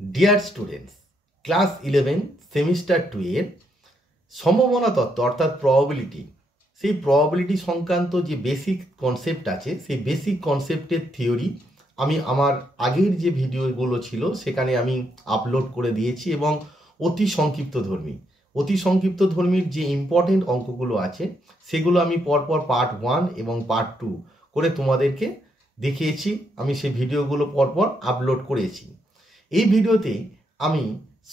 Dear students, class 11 semester 2 এর সম্ভাবনা তত্ত্ব অর্থাৎ প্রবাবিলিটি, সেই প্রবাবিলিটি সংক্রান্ত যে বেসিক কনসেপ্ট আছে সেই বেসিক কনসেপ্টের থিওরি আমি আমার আগের যে ভিডিওগুলো ছিল সেখানে আমি আপলোড করে দিয়েছি এবং অতি সংক্ষিপ্ত ধর্মীর যে ইম্পর্টেন্ট অঙ্কগুলো আছে সেগুলো আমি পরপর পার্ট 1 এবং পার্ট 2 করে তোমাদেরকে দেখিয়েছি। আমি সেই ভিডিওগুলো পরপর আপলোড করেছি। এই ভিডিওতে আমি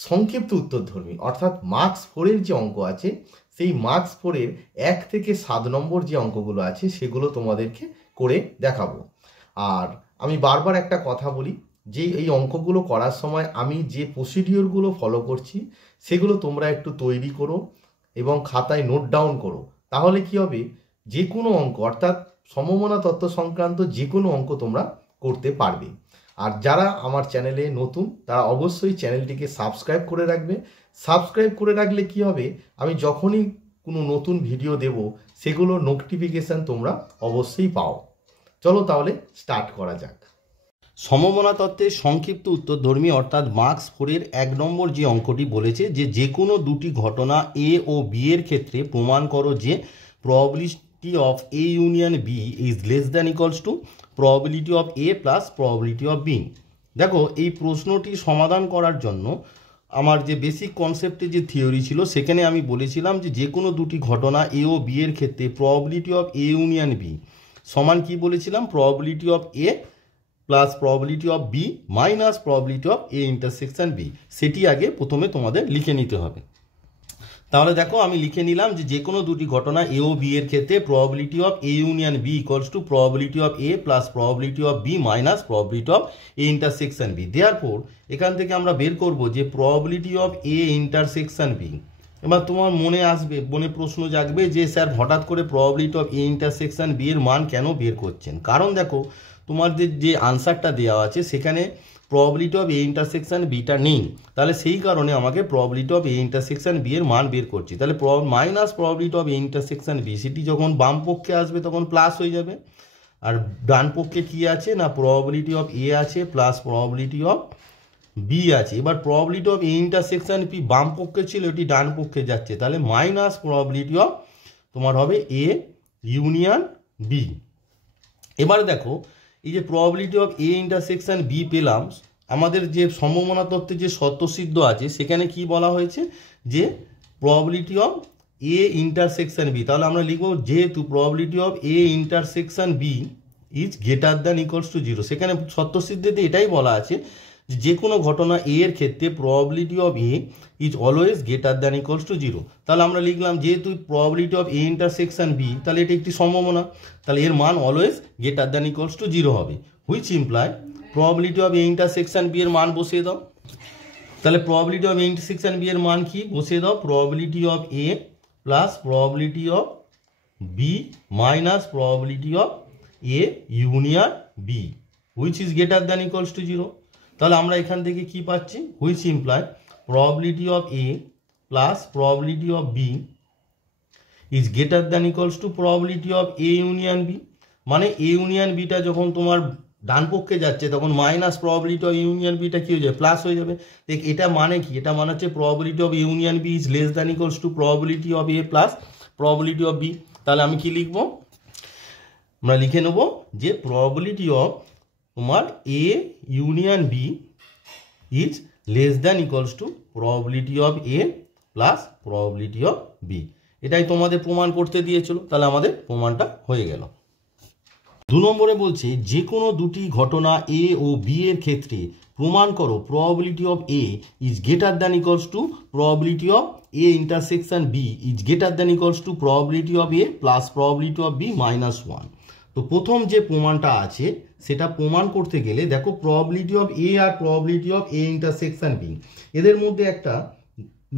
সংক্ষিপ্ত উত্তরধর্মী অর্থাৎ মার্কস 4-এর যে অঙ্ক আছে সেই মার্কস 4-এর 1 থেকে 7 নম্বর যে অঙ্কগুলো আছে সেগুলো তোমাদেরকে করে দেখাবো। আর আমি বারবার একটা কথা বলি যে এই অঙ্কগুলো করার সময় আমি যে প্রসিডিওরগুলো ফলো করছি সেগুলো তোমরা একটু তৈরি করো এবং খাতায় নোট ডাউন করো। তাহলে কি হবে, যে কোনো অঙ্ক অর্থাৎ সম্ভাবনা তত্ত্ব সংক্রান্ত যে কোনো অঙ্ক তোমরা করতে পারবে। আর যারা আমার চ্যানেলে নতুন তারা অবশ্যই চ্যানেলটিকে সাবস্ক্রাইব করে রাখবে। সাবস্ক্রাইব করে রাখলে কি হবে, আমি যখনই কোনো নতুন ভিডিও দেব সেগুলোর নোটিফিকেশান তোমরা অবশ্যই পাও। চলো তাহলে স্টার্ট করা যাক। সম্ভাবনা তত্ত্বের সংক্ষিপ্ত উত্তরধর্মী অর্থাৎ মার্কস 4-এর 1 নম্বর যে অঙ্কটি বলেছে যে কোনো দুটি ঘটনা এ ও বি এর ক্ষেত্রে প্রমাণ করো যে probability of A union B is less than equals to probability of A plus probability of B. দেখো, এই প্রশ্নটি সমাধান করার জন্য আমার যে বেসিক কনসেপ্টে যে থিওরি ছিল সেখানে আমি বলেছিলাম যে কোনো দুটি ঘটনা এ ও বি এর ক্ষেত্রে probability of A union B সমান কি বলেছিলাম, probability of A plus probability of B minus probability of A intersection B. সেটি আগে প্রথমে তোমাদের লিখে নিতে হবে। তাহলে দেখো, আমি লিখে নিলাম যে কোনো দুটি ঘটনা এ ও বি এর ক্ষেত্রে probability of A union B equals to probability of A plus probability of B minus probability of A intersection B. Therefore এখান থেকে আমরা বের করব যে probability of A intersection B. এবার তোমার মনে প্রশ্ন জাগবে যে স্যার হঠাৎ করে probability of A intersection B এর মান কেন বের করছেন? কারণ দেখো, তোমাদের যে আনসারটা দেওয়া আছে সেখানে প্রবাবিলিটি অফ এ ইন্টারসেকশন বিটা নেই, তাহলে সেই কারণে আমাকে probability of A intersection B এর মান বের করছি। তাহলে minus probability of A intersection B, সেটি যখন বাম পক্ষে আসবে তখন প্লাস হয়ে যাবে। আর ডান পক্ষে কি আছে না, প্রবাবিলিটি অফ এ আছে প্লাস প্রবাবিলিটি অফ বি আছে। এবার probability of A intersection B বাম পক্ষে ছিল, এটি ডান পক্ষে যাচ্ছে, তাহলে মাইনাস প্রবাবিলিটি অফ তোমার হবে এ ইউনিয়ন বি। এবার দেখো, এই যে probability of A intersection B পেলাম, আমাদের যে সম্ভাবনা তত্ত্বে যে স্বতঃসিদ্ধ আছে সেখানে কি বলা হয়েছে যে probability of A intersection B. তাহলে আমরা লিখব যেহেতু probability of A intersection B is greater than equals to 0, সেখানে স্বতঃসিদ্ধতে এটাই বলা আছে যে কোনো ঘটনা এ এর ক্ষেত্রে probability of A is always greater than equals to 0। তাহলে আমরা লিখলাম যেহেতু probability of A intersection B, তাহলে এটি একটি সম্ভাবনা, তাহলে এর মান always greater than equals to 0 হবে। Which imply probability of A intersection B এর মান বসিয়ে দাও। তাহলে probability of A intersection B এর মান কি বসিয়ে দাও, probability of A plus probability of B minus probability of A union B which is greater than equals to 0। তাহলে আমরা এখান থেকে কি পাচ্ছি, which imply probability of A plus probability of B is greater than equals to probability of A union B. মানে A union beta যখন তোমার ডান পক্ষে যাচ্ছে তখন minus probability of union beta কি হয়ে যাবে, প্লাস হয়ে যাবে। দেখ, এটা মানে কি, এটা মানে হচ্ছে probability of union B is less than equals to probability of A plus probability of B. তাহলে আমি কি লিখবো, আমরা লিখে নেব যে প্রবাবিলিটি অফ তোমার A union B is less than equals to probability of A plus probability of B. এটাই তোমাদের প্রমাণ করতে দিয়েছিল, তাহলে আমাদের প্রমাণটা হয়ে গেল। 2 নম্বরে বলছে যে কোনো দুটি ঘটনা এ ও বি এর ক্ষেত্রে প্রমাণ করো probability of A is greater than equals to probability of A intersection B is greater than equals to probability of A plus probability of B minus 1। তো প্রথম যে প্রমাণটা আছে সেটা প্রমাণ করতে গেলে দেখো, প্রবাবিলিটি অফ এ আর probability of A intersection B এদের মধ্যে একটা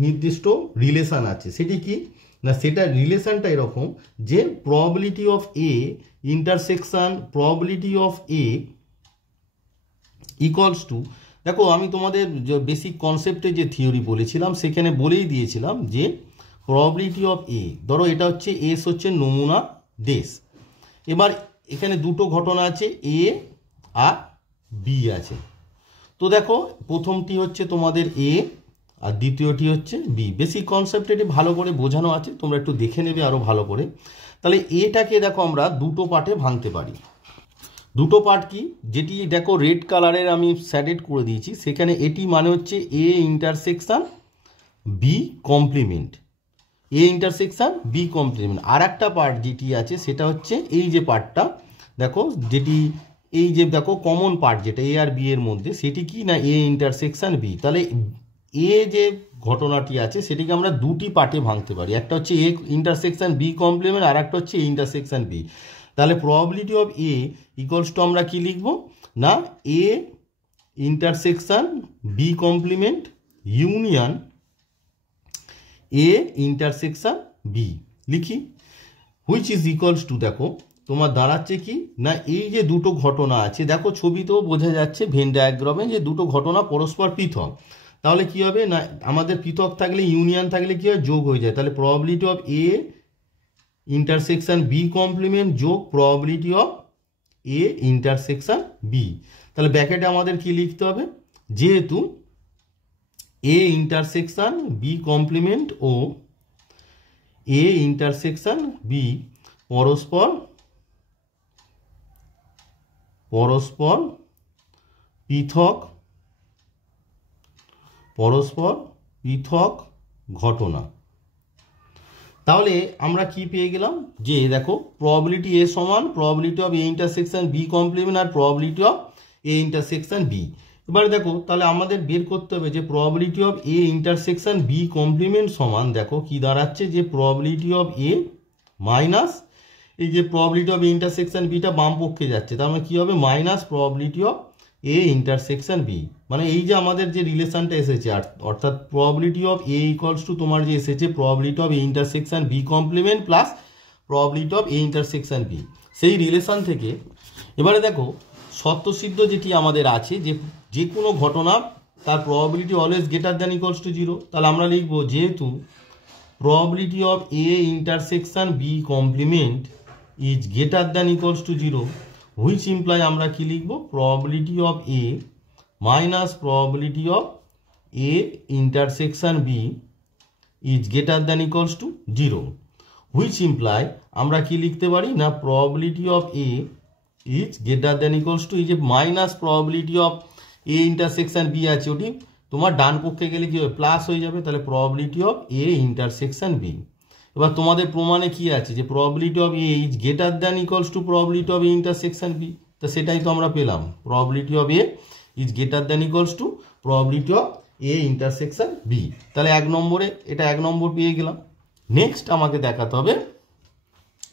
নির্দিষ্ট রিলেশন আছে। সেটি কি না, সেটা রিলেশনটা এরকম যে probability of A intersection probability of A equals to, দেখো আমি তোমাদের বেসিক কনসেপ্টে যে থিওরি বলেছিলাম সেখানে বলেই দিয়েছিলাম যে প্রবাবিলিটি অফ এ, ধরো এটা হচ্ছে এস হচ্ছে নমুনা দেশ। এবার এখানে দুটো ঘটনা আছে, এ আর বি আছে। তো দেখো প্রথমটি হচ্ছে তোমাদের এ আর দ্বিতীয়টি হচ্ছে বি। বেসিক কনসেপ্ট এটি ভালো করে বোঝানো আছে, তোমরা একটু দেখে নেবে আরও ভালো করে। তাহলে এটাকে দেখো আমরা দুটো পার্টে ভাঙতে পারি। দুটো পার্ট কি, যেটি দেখো রেড কালারের আমি শ্যাডেড করে দিয়েছি, সেখানে এটি মানে হচ্ছে A intersection B complement, A intersection B complement. আর একটা পার্ট যেটি আছে সেটা হচ্ছে এই যে পার্টটা দেখো, যেটি এই যে দেখো কমন পার্ট যেটা এ আর বি এর মধ্যে, সেটি কি না এ ইন্টারসেকশন বি। তাহলে এ যে ঘটনাটি আছে সেটিকে আমরা দুটি পার্টে ভাঙতে পারি, একটা হচ্ছে এ ইন্টারসেকশন বি কমপ্লিমেন্ট, আর একটা হচ্ছে এ ইন্টারসেকশন বি। তাহলে probability of A equals to আমরা কি লিখব না A intersection B complement union A intersection B লিখি, হুইচ ইজ ইকুয়ালস টু দেখো তোমার দাঁড়াচ্ছে কি না এই যে দুটো ঘটনা আছে, দেখো ছবিতেও বোঝা যাচ্ছে ভেন ডায়াগ্রামে যে দুটো ঘটনা পরস্পর পৃথক। তাহলে কি হবে না আমাদের পৃথক থাকলে ইউনিয়ন থাকলে কি হয় যোগ হয়ে যায়। তাহলে probability of A intersection B complement যোগ probability of A intersection B. তাহলে ব্র্যাকেটে আমাদের কি লিখতে হবে, যেহেতু এ ইন্টারসেকশন বি কমপ্লিমেন্ট ও এ ইন্টারসেকশন বি পরস্পর পৃথক ঘটনা। তাহলে আমরা কি পেয়ে গেলাম যে দেখো প্রবাবিলিটি এ সমান probability of A intersection B complement আর probability of A intersection B. এবারে দেখো তাহলে আমাদের বের করতে হবে যে probability of A intersection B complement সমান দেখো কি দাঁড়াচ্ছে যে প্রবাবিলিটি অফ এ মাইনাস এই যে প্রবাবিলিটি অফ এ ইন্টারসেকশন বিটা বাম পক্ষে যাচ্ছে, তার মানে কি হবে minus probability of A intersection B. মানে এই যে আমাদের যে রিলেশনটা এসেছে অর্থাৎ probability of A equals to তোমার যে এসেছে probability of A intersection B complement plus probability of A intersection B, সেই রিলেশন থেকে এবারে দেখো সত্যসিদ্ধ যেটি আমাদের আছে যে কোনো ঘটনা তার probability always greater than equals to zero. তাহলে আমরা লিখবো যেহেতু probability of A intersection B complement is greater than equals to zero, which imply আমরা কি লিখবো probability of A minus probability of A intersection B is greater than equals to zero, which imply আমরা কি লিখতে পারি না probability of A is greater than equals to এই যে minus probability of A intersection B আছে ওটি তোমার ডান পক্ষে গেলে কি হবে প্লাস হয়ে যাবে, তাহলে probability of A intersection B. এবার তোমাদের প্রমাণে কি আছে যে probability of A is greater than equals to probability of A intersection B, তো সেটাই তো আমরা পেলাম probability of A is greater than equals to probability of A intersection B. তাহলে এক নম্বরে এটা এক নম্বর পেয়ে গেলাম। নেক্সট আমাকে দেখাতে হবে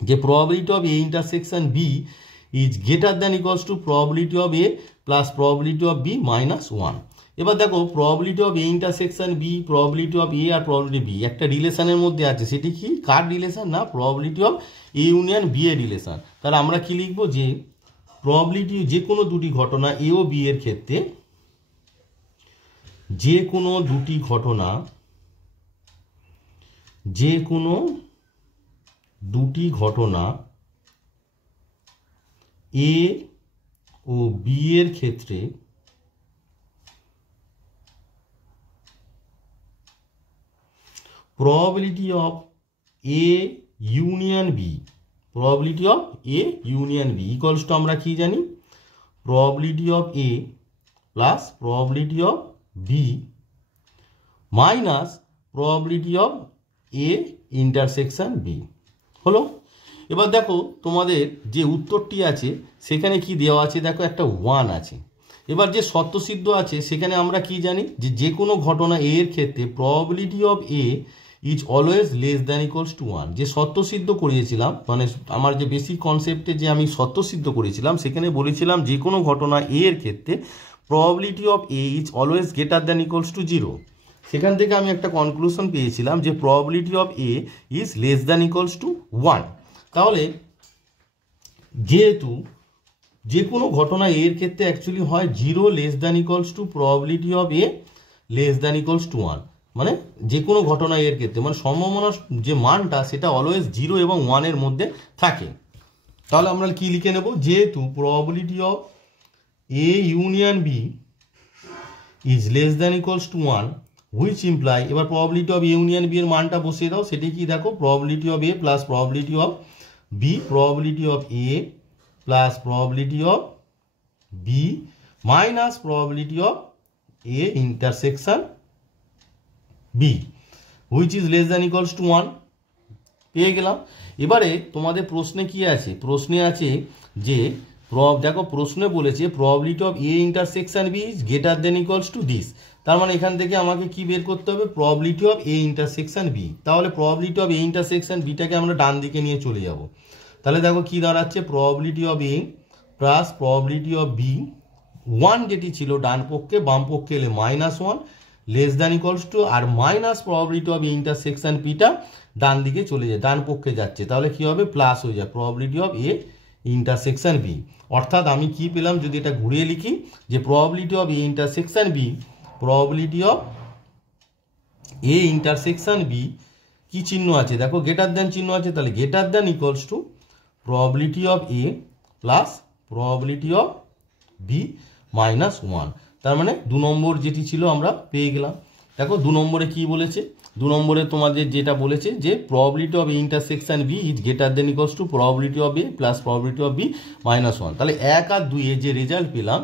যে probability of A intersection B is greater than equals to probability of A plus probability of B minus one. এবার দেখো probability of A intersection B probability of A আর প্রবাবিলিটি বি একটা রিলেশনের মধ্যে আছে, সেটি কি কার রিলেশন না probability of A union B এর রিলেশন। তাহলে আমরা কি লিখবো যে প্রবাবিলিটি যে কোনো দুটি ঘটনা এ ও বি এর ক্ষেত্রে যে কোনো দুটি ঘটনা এ ও বি এর ক্ষেত্রে probability of A union B equals to আমরা কি জানি probability of A plus probability of B minus probability of A intersection B হলো। এবার দেখো তোমাদের যে উত্তরটি আছে সেখানে কি দেওয়া আছে দেখো একটা 1 আছে। এবার যে সত্যসিদ্ধ আছে সেখানে আমরা কি জানি যে কোনো ঘটনা A এর ক্ষেত্রে probability of A is always less than equals to 1। যে সত্যসিদ্ধ করিয়েছিলাম মানে আমার যে বেসিক কনসেপ্টে যে আমি সত্যসিদ্ধ করেছিলাম সেখানে বলেছিলাম যে কোনো ঘটনা এ এর ক্ষেত্রে probability of A is always greater than equals to zero. সেখান থেকে আমি একটা কনক্লুশন পেয়েছিলাম যে probability of A is less than equals to 1। তাহলে যেহেতু যে কোনো ঘটনা এ এর ক্ষেত্রে অ্যাকচুয়ালি হয় zero less than equals to probability of A less than equals to 1, মানে যে কোনো ঘটনা এর ক্ষেত্রে মানে সম্ভাবনার যে মানটা সেটা অলওয়েজ 0 এবং 1 এর মধ্যে থাকে। তাহলে আমরা কি লিখে নেব যেহেতু probability of A union B is less than equals to 1 which imply, এবার probability of A union B এর মানটা বসিয়ে দাও, সেটি কি দেখো, probability of A plus probability of B, probability of A plus probability of B minus probability of A intersection B which is less than equals to 1 পেয়ে গেলাম। এবারে তোমাদের প্রশ্নে কি আছে, প্রশ্নে আছে যে দেখো প্রশ্নে বলেছে probability of A intersection B is greater then equals to this, তার মানে এখান থেকে আমাকে কি বের করতে হবে, probability of A intersection B. তাহলে প্রবাবিলিটি অফ এ ইন্টারসেকশন বিটাকে আমরা ডান দিকে নিয়ে চলে যাব, তাহলে দেখো কি দাঁড়াচ্ছে, probability of A plus probability of B, 1 যেটি ছিল ডান পক্ষে, বাম পক্ষে এলে -1 লেস দ্যান ইকুয়ালস টু, আর minus probability of A intersection পিটা ডান দিকে চলে যায়, ডান পক্ষে যাচ্ছে, তাহলে কি হবে, প্লাস হয়ে যায় probability of A intersection B. অর্থাৎ আমি কি পেলাম, যদি এটা ঘুরিয়ে লিখি, যে probability of A intersection B, probability of A intersection B কি চিহ্ন আছে দেখো, গ্রেটার দ্যান চিহ্ন আছে, তাহলে greater than equals to probability of A plus probability of B -1, তার মানে 2 নম্বর যেটি ছিল আমরা পেয়ে গেলাম। দেখো 2 নম্বরে কি বলেছে, 2 নম্বরে তোমাদের যেটা বলেছে যে probability of A intersection B is greater then equals to probability of A plus probability of B -1। তাহলে 1 আর 2 এর যে রেজাল্ট পেলাম,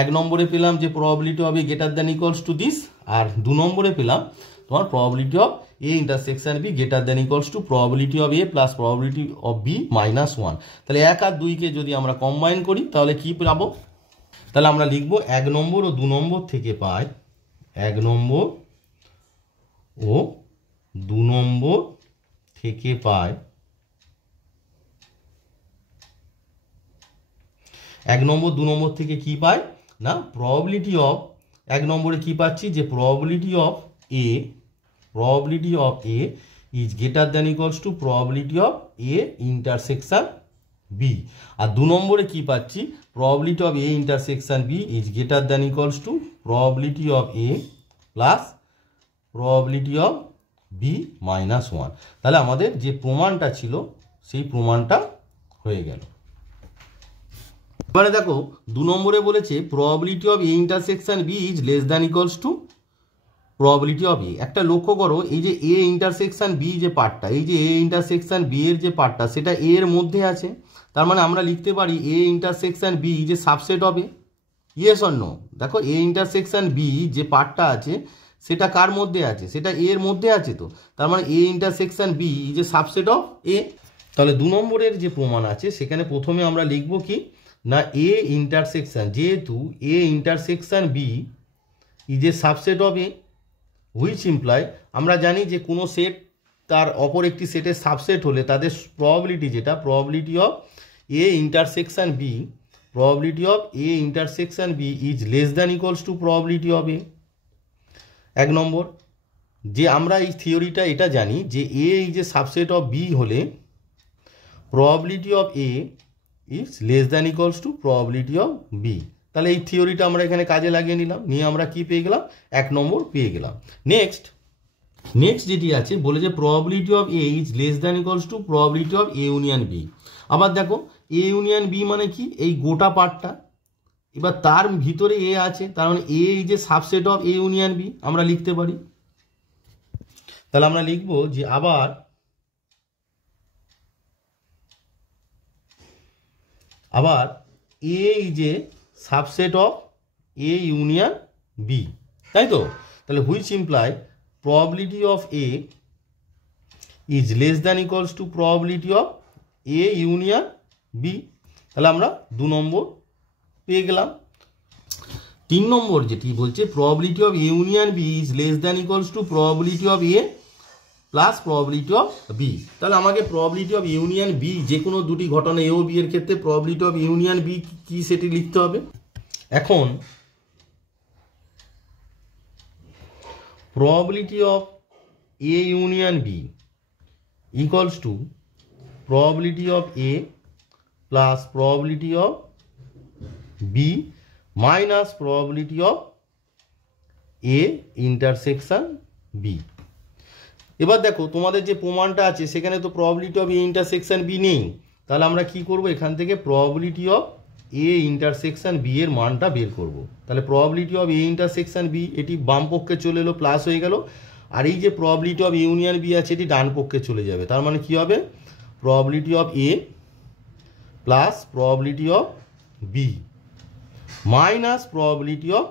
1 নম্বরে পেলাম যে probability of A greater then equals to this, আর 2 নম্বরে পেলাম তোমার probability of A intersection B greater then equals to probability of A plus probability of B -1। তাহলে 1 আর 2 কে যদি আমরা কম্বাইন করি তাহলে কি পাবো, তাহলে আমরা লিখব 1 নম্বর ও 2 নম্বর থেকে পাই, 1 নম্বর ও 2 নম্বর থেকে পাই, 1 নম্বর 2 নম্বর থেকে কি পাই না, প্রবাবিলিটি অফ, 1 নম্বরে কি পাচ্ছি, যে probability of A is greater than equals to probability of A intersection B, আর 2 নম্বরে কি পাচ্ছি, probability of A intersection B is greater than equals to probability of A plus probability of B -1। তাহলে আমাদের যে প্রমাণটা ছিল সেই প্রমাণটা হয়ে গেল। এবারে দেখো 2 নম্বরে বলেছে probability of A intersection B is less than equals to probability of A. একটা লক্ষ্য করো, এই যে এ ইন্টারসেকশন বি যে পার্টটা, এই যে এ ইন্টারসেকশন বি এর যে পার্টটা সেটা এ এর মধ্যে আছে, তার মানে আমরা লিখতে পারি এ ইন্টারসেকশন বি যে সাবসেট হবে, ইয়েস অর নো। দেখো এ ইন্টারসেকশন বি যে পার্টটা আছে সেটা কার মধ্যে আছে, সেটা এ এর মধ্যে আছে, তো তার মানে এ ইন্টারসেকশন বি যে সাবসেট অফ এ। তাহলে 2 নম্বরের যে প্রমাণ আছে সেখানে প্রথমে আমরা লিখব কি না, এ ইন্টারসেকশন, যেহেতু A intersection B is a subset of A, which imply, আমরা জানি যে কোনো সেট তার অপর একটি সেটের সাবসেট হলে তাদের প্রবাবিলিটি, যেটা probability of A intersection B, probability of A intersection B is less than equals to probability of A. 1 নম্বর, যে আমরা এই থিওরিটা এটা জানি যে A is a subset of B হলে probability of A is less than equals to probability of B. তাহলে এই থিওরিটা আমরা এখানে কাজে লাগিয়ে নিলাম, নিয়ে আমরা কি পেয়ে গেলাম, 1 নম্বর পেয়ে গেলাম। নেক্সট যেটি আছে বলে যে probability of A is less than equals to probability of A union B. আবার দেখো এ ইউনিয়ন বি মানে কি, এই গোটা পার্টটা, এবার তার ভিতরে এ আছে, তার মানে A is a subset of A union B আমরা লিখতে পারি। তাহলে আমরা লিখব যে আবার A is a subset of A union B, তাই তো। তাহলে which imply probability of A is less than equals to probability of A union B. তাহলে আমরা 2 নম্বর পেয়ে গেলাম। 3 নম্বর যেটি বলছে probability of A union B is less than equals to probability of A plus probability of B. তাহলে আমাকে probability of union B, যে কোনো দুটি ঘটনা এ ও বি এর ক্ষেত্রে প্রবাবিলিটি অফ ইউনিয়ন বি কি সেটি লিখতে হবে। এখন probability of A union B equals to probability of A plus probability of B minus probability of A intersection B. এবার দেখো তোমাদের যে প্রমাণটা আছে সেখানে তো probability of A intersection B নেই, তাহলে আমরা কি করব, এখান থেকে probability of A intersection B এর মানটা বের করব। তাহলে probability of A intersection B, এটি বাম পক্ষে চলে এলো, প্লাস হয়ে গেল। আর এই যে প্রবাবিলিটি অফ ইউনিয়ন বি আছে, এটি ডান পক্ষে চলে যাবে। তার মানে কি হবে? Probability of A plus probability of B minus probability of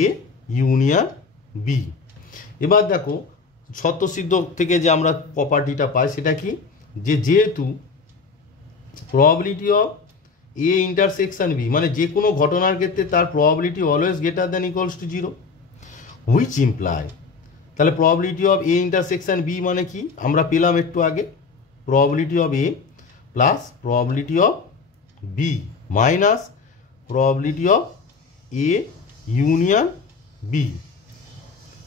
A union B. এবার দেখো স্বতঃসিদ্ধ থেকে যে আমরা প্রপার্টিটা পাই সেটা কি, যে যেহেতু probability of A intersection B মানে যে কোনো ঘটনার ক্ষেত্রে তার probability always greater than equals to 0, which imply, তাহলে probability of A intersection B মানে কি আমরা পেলাম একটু আগে, probability of A plus probability of B minus probability of A union B,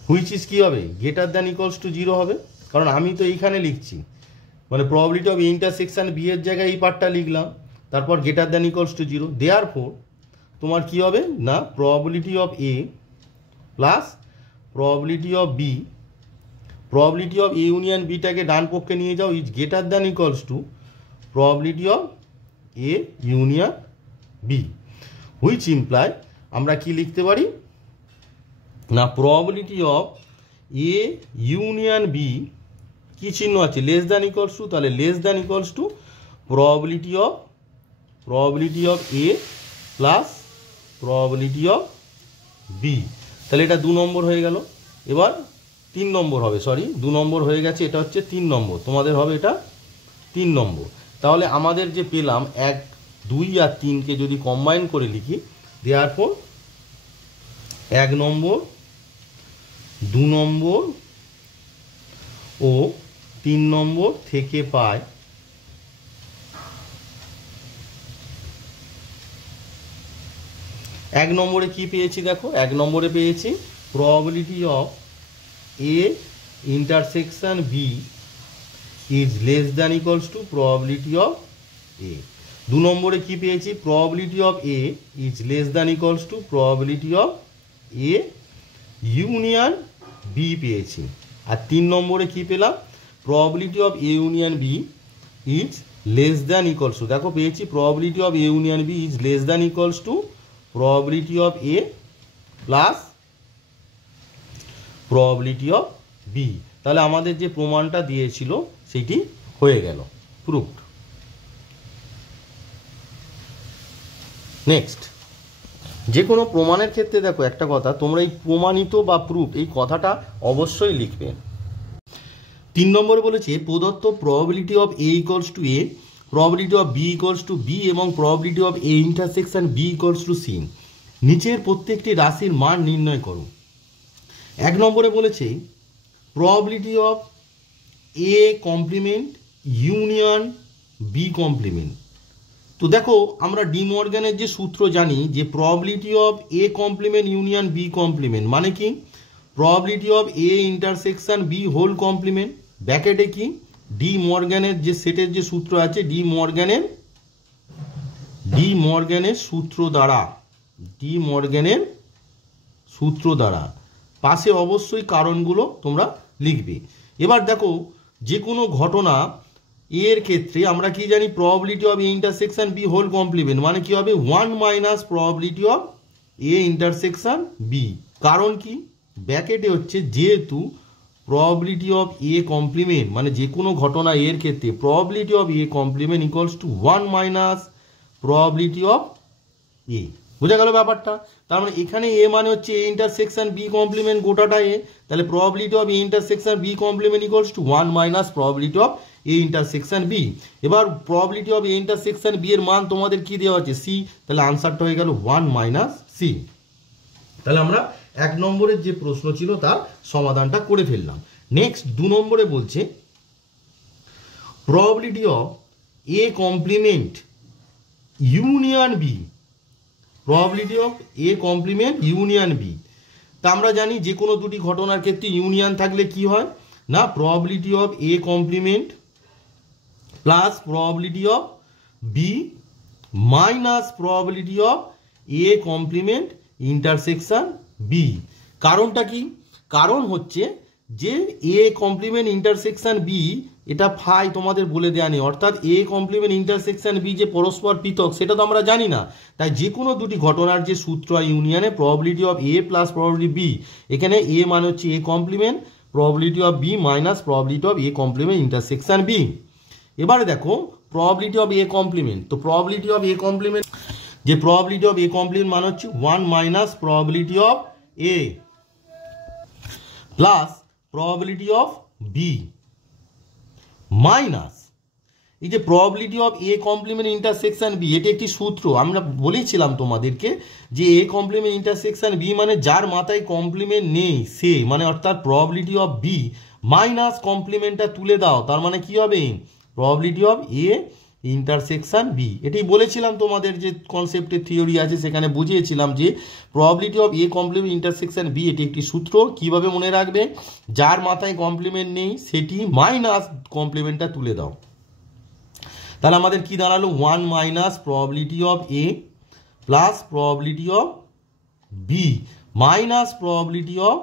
which is কি হবে? গ্রেটার দ্যান ইকুয়ালস টু 0 হবে। কারণ আমি তো এইখানে লিখছি, মানে probability of A intersection B এর জায়গায় এই পার্টটা লিখলাম, তারপর greater than equals to 0। Therefore তোমার কি হবে না, probability of A plus probability of B, probability of A union বিটাকে ডান পক্ষে নিয়ে যাও, is greater than equals to probability of A union B, which imply আমরা কি লিখতে পারি না, probability of A union B কি চিহ্ন আছে, লেস দ্যান ইকুয়ালস টু, তাহলে less than equals to probability of A plus probability of B. তাহলে এটা 2 নম্বর হয়ে গেল। এবার 3 নম্বর হবে, সরি 2 নম্বর হয়ে গেছে, এটা হচ্ছে 3 নম্বর, তোমাদের হবে এটা 3 নম্বর। তাহলে আমাদের যে পেলাম 1, 2 আর 3কে যদি কম্বাইন করে লিখি, দেয়ারফর 1 নম্বর, 2 নম্বর ও 3 নম্বর থেকে পায় 1 নম্বরে কি পেয়েছি দেখো, 1 নম্বরে পেয়েছি probability of A intersection B is less than equals to probability of A. 2 নম্বরে কি পেয়েছি, probability of A is less than equals to probability of A union B পেয়েছি। আর 3 নম্বরে কি পেলাম, probability of A union B is less than equals to, দেখো পেয়েছি probability of A union B is less than equals to probability of A plus probability of B. তাহলে আমাদের যে প্রমাণটা দিয়েছিল সেটি হয়ে গেল, প্রুফড। নেক্সট, যে কোনো প্রমাণের ক্ষেত্রে দেখো একটা কথা, তোমরা এই প্রমাণিত বা প্রুফ এই কথাটা অবশ্যই লিখবে। 3 নম্বরে বলেছে প্রদত্ত probability of A equals to A, probability of B equals to B এবং probability of A intersection B equals to C, নিচের প্রত্যেকটি রাশির মান নির্ণয় করো। 1 নম্বরে বলেছে probability of A complement union B complement. তো দেখো আমরা ডি মর্গ্যানের যে সূত্র জানি যে probability of A complement union B complement মানে কি, probability of A intersection B whole complement, ব্র্যাকেটে কি ডি মর্গ্যানের যে সেটের যে সূত্র আছে, ডি মর্গ্যানের সূত্র দ্বারা পাশে অবশ্যই কারণগুলো তোমরা লিখবে। এবার দেখো যে কোনো ঘটনা এর ক্ষেত্রে আমরা কি জানি, probability of A intersection B whole complement মানে কি হবে 1 minus probability of A intersection B. কারণ কি, ব্র্যাকেটে হচ্ছে যেহেতু প্রবাবিলিটি অফ এ কমপ্লিমেন্ট মানে যে কোনো ঘটনা এর ক্ষেত্রে probability of A complement equals to 1 minus probability of A. বোঝা গেল ব্যাপারটা? তার মানে এখানে এ মানে হচ্ছে এ ইন্টারসেকশন বি কমপ্লিমেন্ট গোটাটা এ, তাহলে probability of A intersection B complement equals to 1 minus probability of A intersection B. এবার probability of A intersection B এর মান তোমাদের কি দেওয়া আছে, সি, তাহলে আনসারটা হয়ে গেল 1 মাইনাস সি। তাহলে আমরা 1 নম্বরের যে প্রশ্ন ছিল তার সমাধানটা করে ফেললাম। নেক্সট 2 নম্বরে বলছে probability of A complement union B, probability of A complement union B. তা আমরা জানি যে কোনো দুটি ঘটনার ক্ষেত্রে ইউনিয়ন থাকলে কি হয় না, probability of A complement plus probability of B minus probability of A complement intersection B. কারণটা কি, কারণ হচ্ছে যে এ কমপ্লিমেন্ট ইন্টারসেকশন বি এটা ফাই তোমাদের বলে দেওয়া নেই, অর্থাৎ এ কমপ্লিমেন্ট ইন্টারসেকশন বি যে পরস্পর পৃথক সেটা তো আমরা জানি না। তাই যে কোনো দুটি ঘটনার যে সূত্র হয় ইউনিয়নে probability of A plus probability B, এখানে এ মানে হচ্ছে A complement, probability of B minus probability of A complement intersection B. এবারে দেখো প্রবাবিলিটি অফ এ কমপ্লিমেন্ট, তো প্রবাবিলিটি অফ এ কমপ্লিমেন্ট যে প্রবাবিলিটি অফ এ কমপ্লিমেন্ট মানে হচ্ছে 1 minus probability of A plus probability of B minus এই যে probability of A complement intersection B, এটি একটি সূত্র আমরা বলেছিলাম তোমাদেরকে যে এ কমপ্লিমেন্ট ইন্টারসেকশন বি মানে যার মাথায় কমপ্লিমেন্ট নেই সে, মানে অর্থাৎ প্রবাবিলিটি অফ বি মাইনাস কমপ্লিমেন্টটা তুলে দাও, তার মানে কি হবে probability of A intersection B. এটি বলেছিলাম তোমাদের যে কনসেপ্টের থিওরি আছে সেখানে বুঝিয়েছিলাম যে probability of A complement intersection B এটি একটি সূত্র। কিভাবে মনে রাখবে, যার মাথায় কমপ্লিমেন্ট নেই সেটি মাইনাস কমপ্লিমেন্টটা তুলে দাও। তাহলে আমাদের কি দাঁড়ালো 1 minus probability of A plus probability of B minus probability of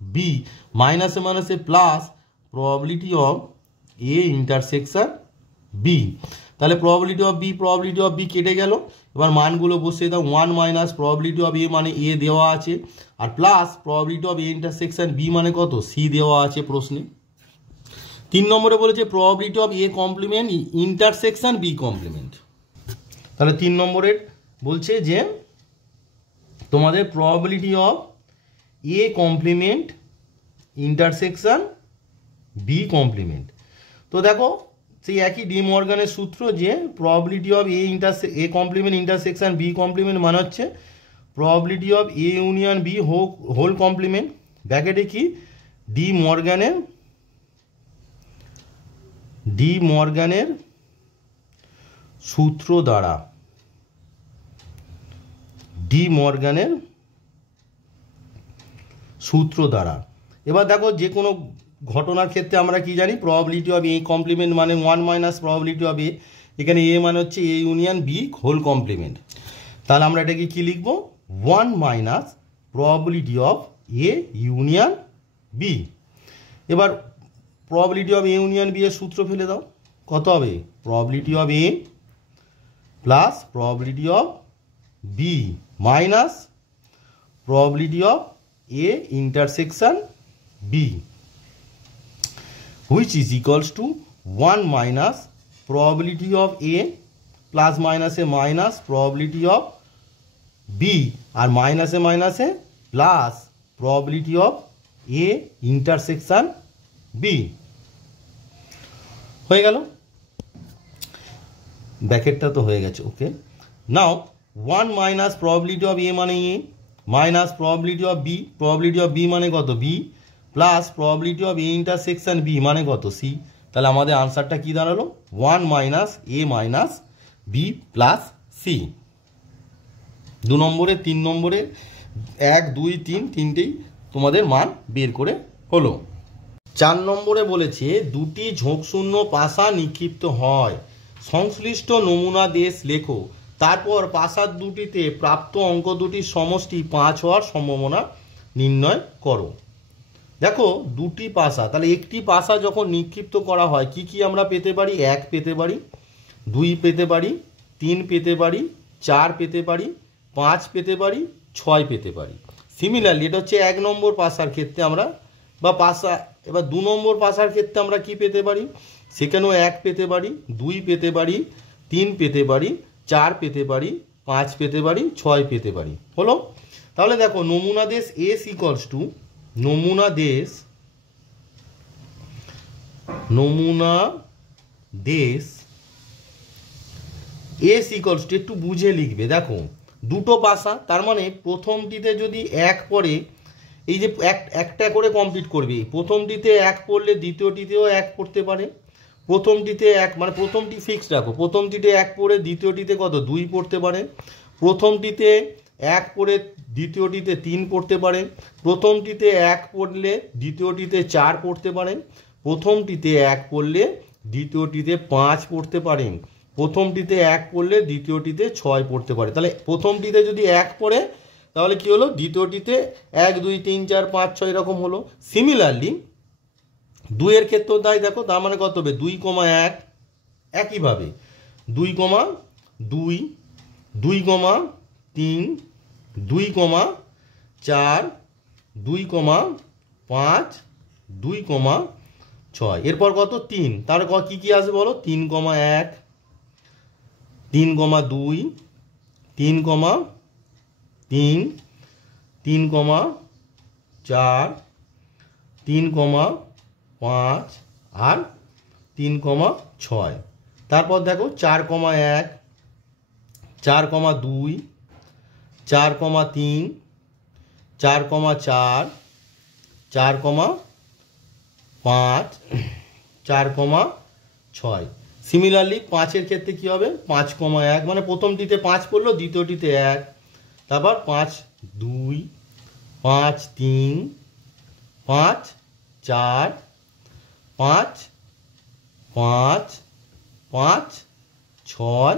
B, মাইনাসে মাইনাসে plus probability of A intersection B. তাহলে প্রবাবিলিটি অফ বি কেটে গেল, এবার মানগুলো বসিয়ে দাও। 1 মাইনাস প্রবাবিলিটি অফ এ মানে এ দেওয়া আছে, আর plus probability of A intersection B মানে কত সি দেওয়া আছে প্রশ্নে। 3 নম্বরে বলেছে probability of A complement intersection B complement. তাহলে 3 নম্বরের বলছে যে তোমাদের probability of A complement intersection B complement. তো দেখো সেই একই ডি মর্গানের সূত্র যে probability of A complement intersection B complement মানে হচ্ছে probability of A union B whole complement, ব্র্যাকেটে কি ডি মর্গানের সূত্র দ্বারা, এবার দেখো যে কোনো ঘটনার ক্ষেত্রে আমরা কি জানি প্রবাবিলিটি অফ এ কমপ্লিমেন্ট মানে 1 মাইনাস প্রবাবিলিটি অফ এ, এখানে এ মানে হচ্ছে A union B whole complement. তাহলে আমরা এটাকে কি লিখবো 1 minus probability of A union B. এবার probability of A union B এর সূত্র ফেলে দাও, কত হবে probability of A plus probability of B minus probability of A intersection B, which is equals to 1 minus probability of A plus minus a minus probability of B আর minus a plus probability of A intersection B হয়ে গেল, ব্র্যাকেটটা তো হয়ে গেছে। ওকে, নাও 1 minus probability of A মানে A minus probability of B মানে কত B plus probability of A intersection B মানে কত সি। তাহলে আমাদের আনসারটা কি দাঁড়ালো 1 minus A minus B plus C. 2 নম্বরে 3 নম্বরে 1 2 3 তিনটেই তোমাদের মান বের করে হলো। 4 নম্বরে বলেছে দুটি ঝোঁকশূন্য পাশা নিক্ষিপ্ত হয়, সংশ্লিষ্ট নমুনা দেশ লেখো, তারপর পাশার দুটিতে প্রাপ্ত অঙ্ক দুটির সমষ্টি 5 হওয়ার সম্ভাবনা নির্ণয় করো। দেখো দুটি পাশা, তাহলে একটি পাশা যখন নিক্ষিপ্ত করা হয় কি কি আমরা পেতে পারি 1 পেতে পারি, 2 পেতে পারি, 3 পেতে পারি, 4 পেতে পারি, 5 পেতে পারি, 6 পেতে পারি। সিমিলারলি এটা হচ্ছে 1 নম্বর পাশার ক্ষেত্রে আমরা বা পাশা। এবার 2 নম্বর পাশার ক্ষেত্রে আমরা কি পেতে পারি, সেখানেও 1 পেতে পারি, 2 পেতে পারি, 3 পেতে পারি, 4 পেতে পারি, 5 পেতে পারি, 6 পেতে পারি। হলো, তাহলে দেখো নমুনা দেশ এস ইকুয়ালস টু নমুনা দেশ এস ইকুয়ালস টু, একটু বুঝে লিখবে। দেখো দুটো পাশা, তার মানে প্রথমটিতে যদি 1 পড়ে, এই যে একটা করে কমপ্লিট করবে, প্রথমটিতে 1 পড়লে দ্বিতীয়টিতেও 1 পড়তে পারে। প্রথমটিতে 1 মানে প্রথমটি ফিক্সড রাখো, প্রথমটিতে 1 পড়ে দ্বিতীয়টিতে কত 2 পড়তে পারে, প্রথমটিতে 1 পড়ে দ্বিতীয়টিতে 3 পড়তে পারে, প্রথমটিতে 1 পড়লে দ্বিতীয়টিতে 4 পড়তে পারে, প্রথমটিতে 1 পড়লে দ্বিতীয়টিতে 5 পড়তে পারেন, প্রথমটিতে 1 পড়লে দ্বিতীয়টিতে 6 পড়তে পারে। তাহলে প্রথমটিতে যদি 1 পড়ে তাহলে কি হলো, দ্বিতীয়টিতে 1 2 3 4 5 6 এরকম হলো। সিমিলারলি 2 এর ক্ষেত্রেও তাই, দেখো তার মানে কত হবে 2, 1, একইভাবে 2, 2, 2, 3, 2, 4, 2, 5, 2, 6, এরপর কত 3, তার কি কি আসবে বলো, 3, 1, 3, 2, 3, 3, 3, 4, 3, 5 আর 3, 6। তারপর দেখো 4, 1, 4, 2, 4, 3, 4, 4, 4, 5, 4, 6। সিমিলারলি 5-এর ক্ষেত্রে কি হবে, 5, 1, মানে প্রথমটিতে 5 পড়লো, দ্বিতীয়টিতে 1, তারপর 5, 2, 5, 3, 5, 4, 5, 5, 5, 6,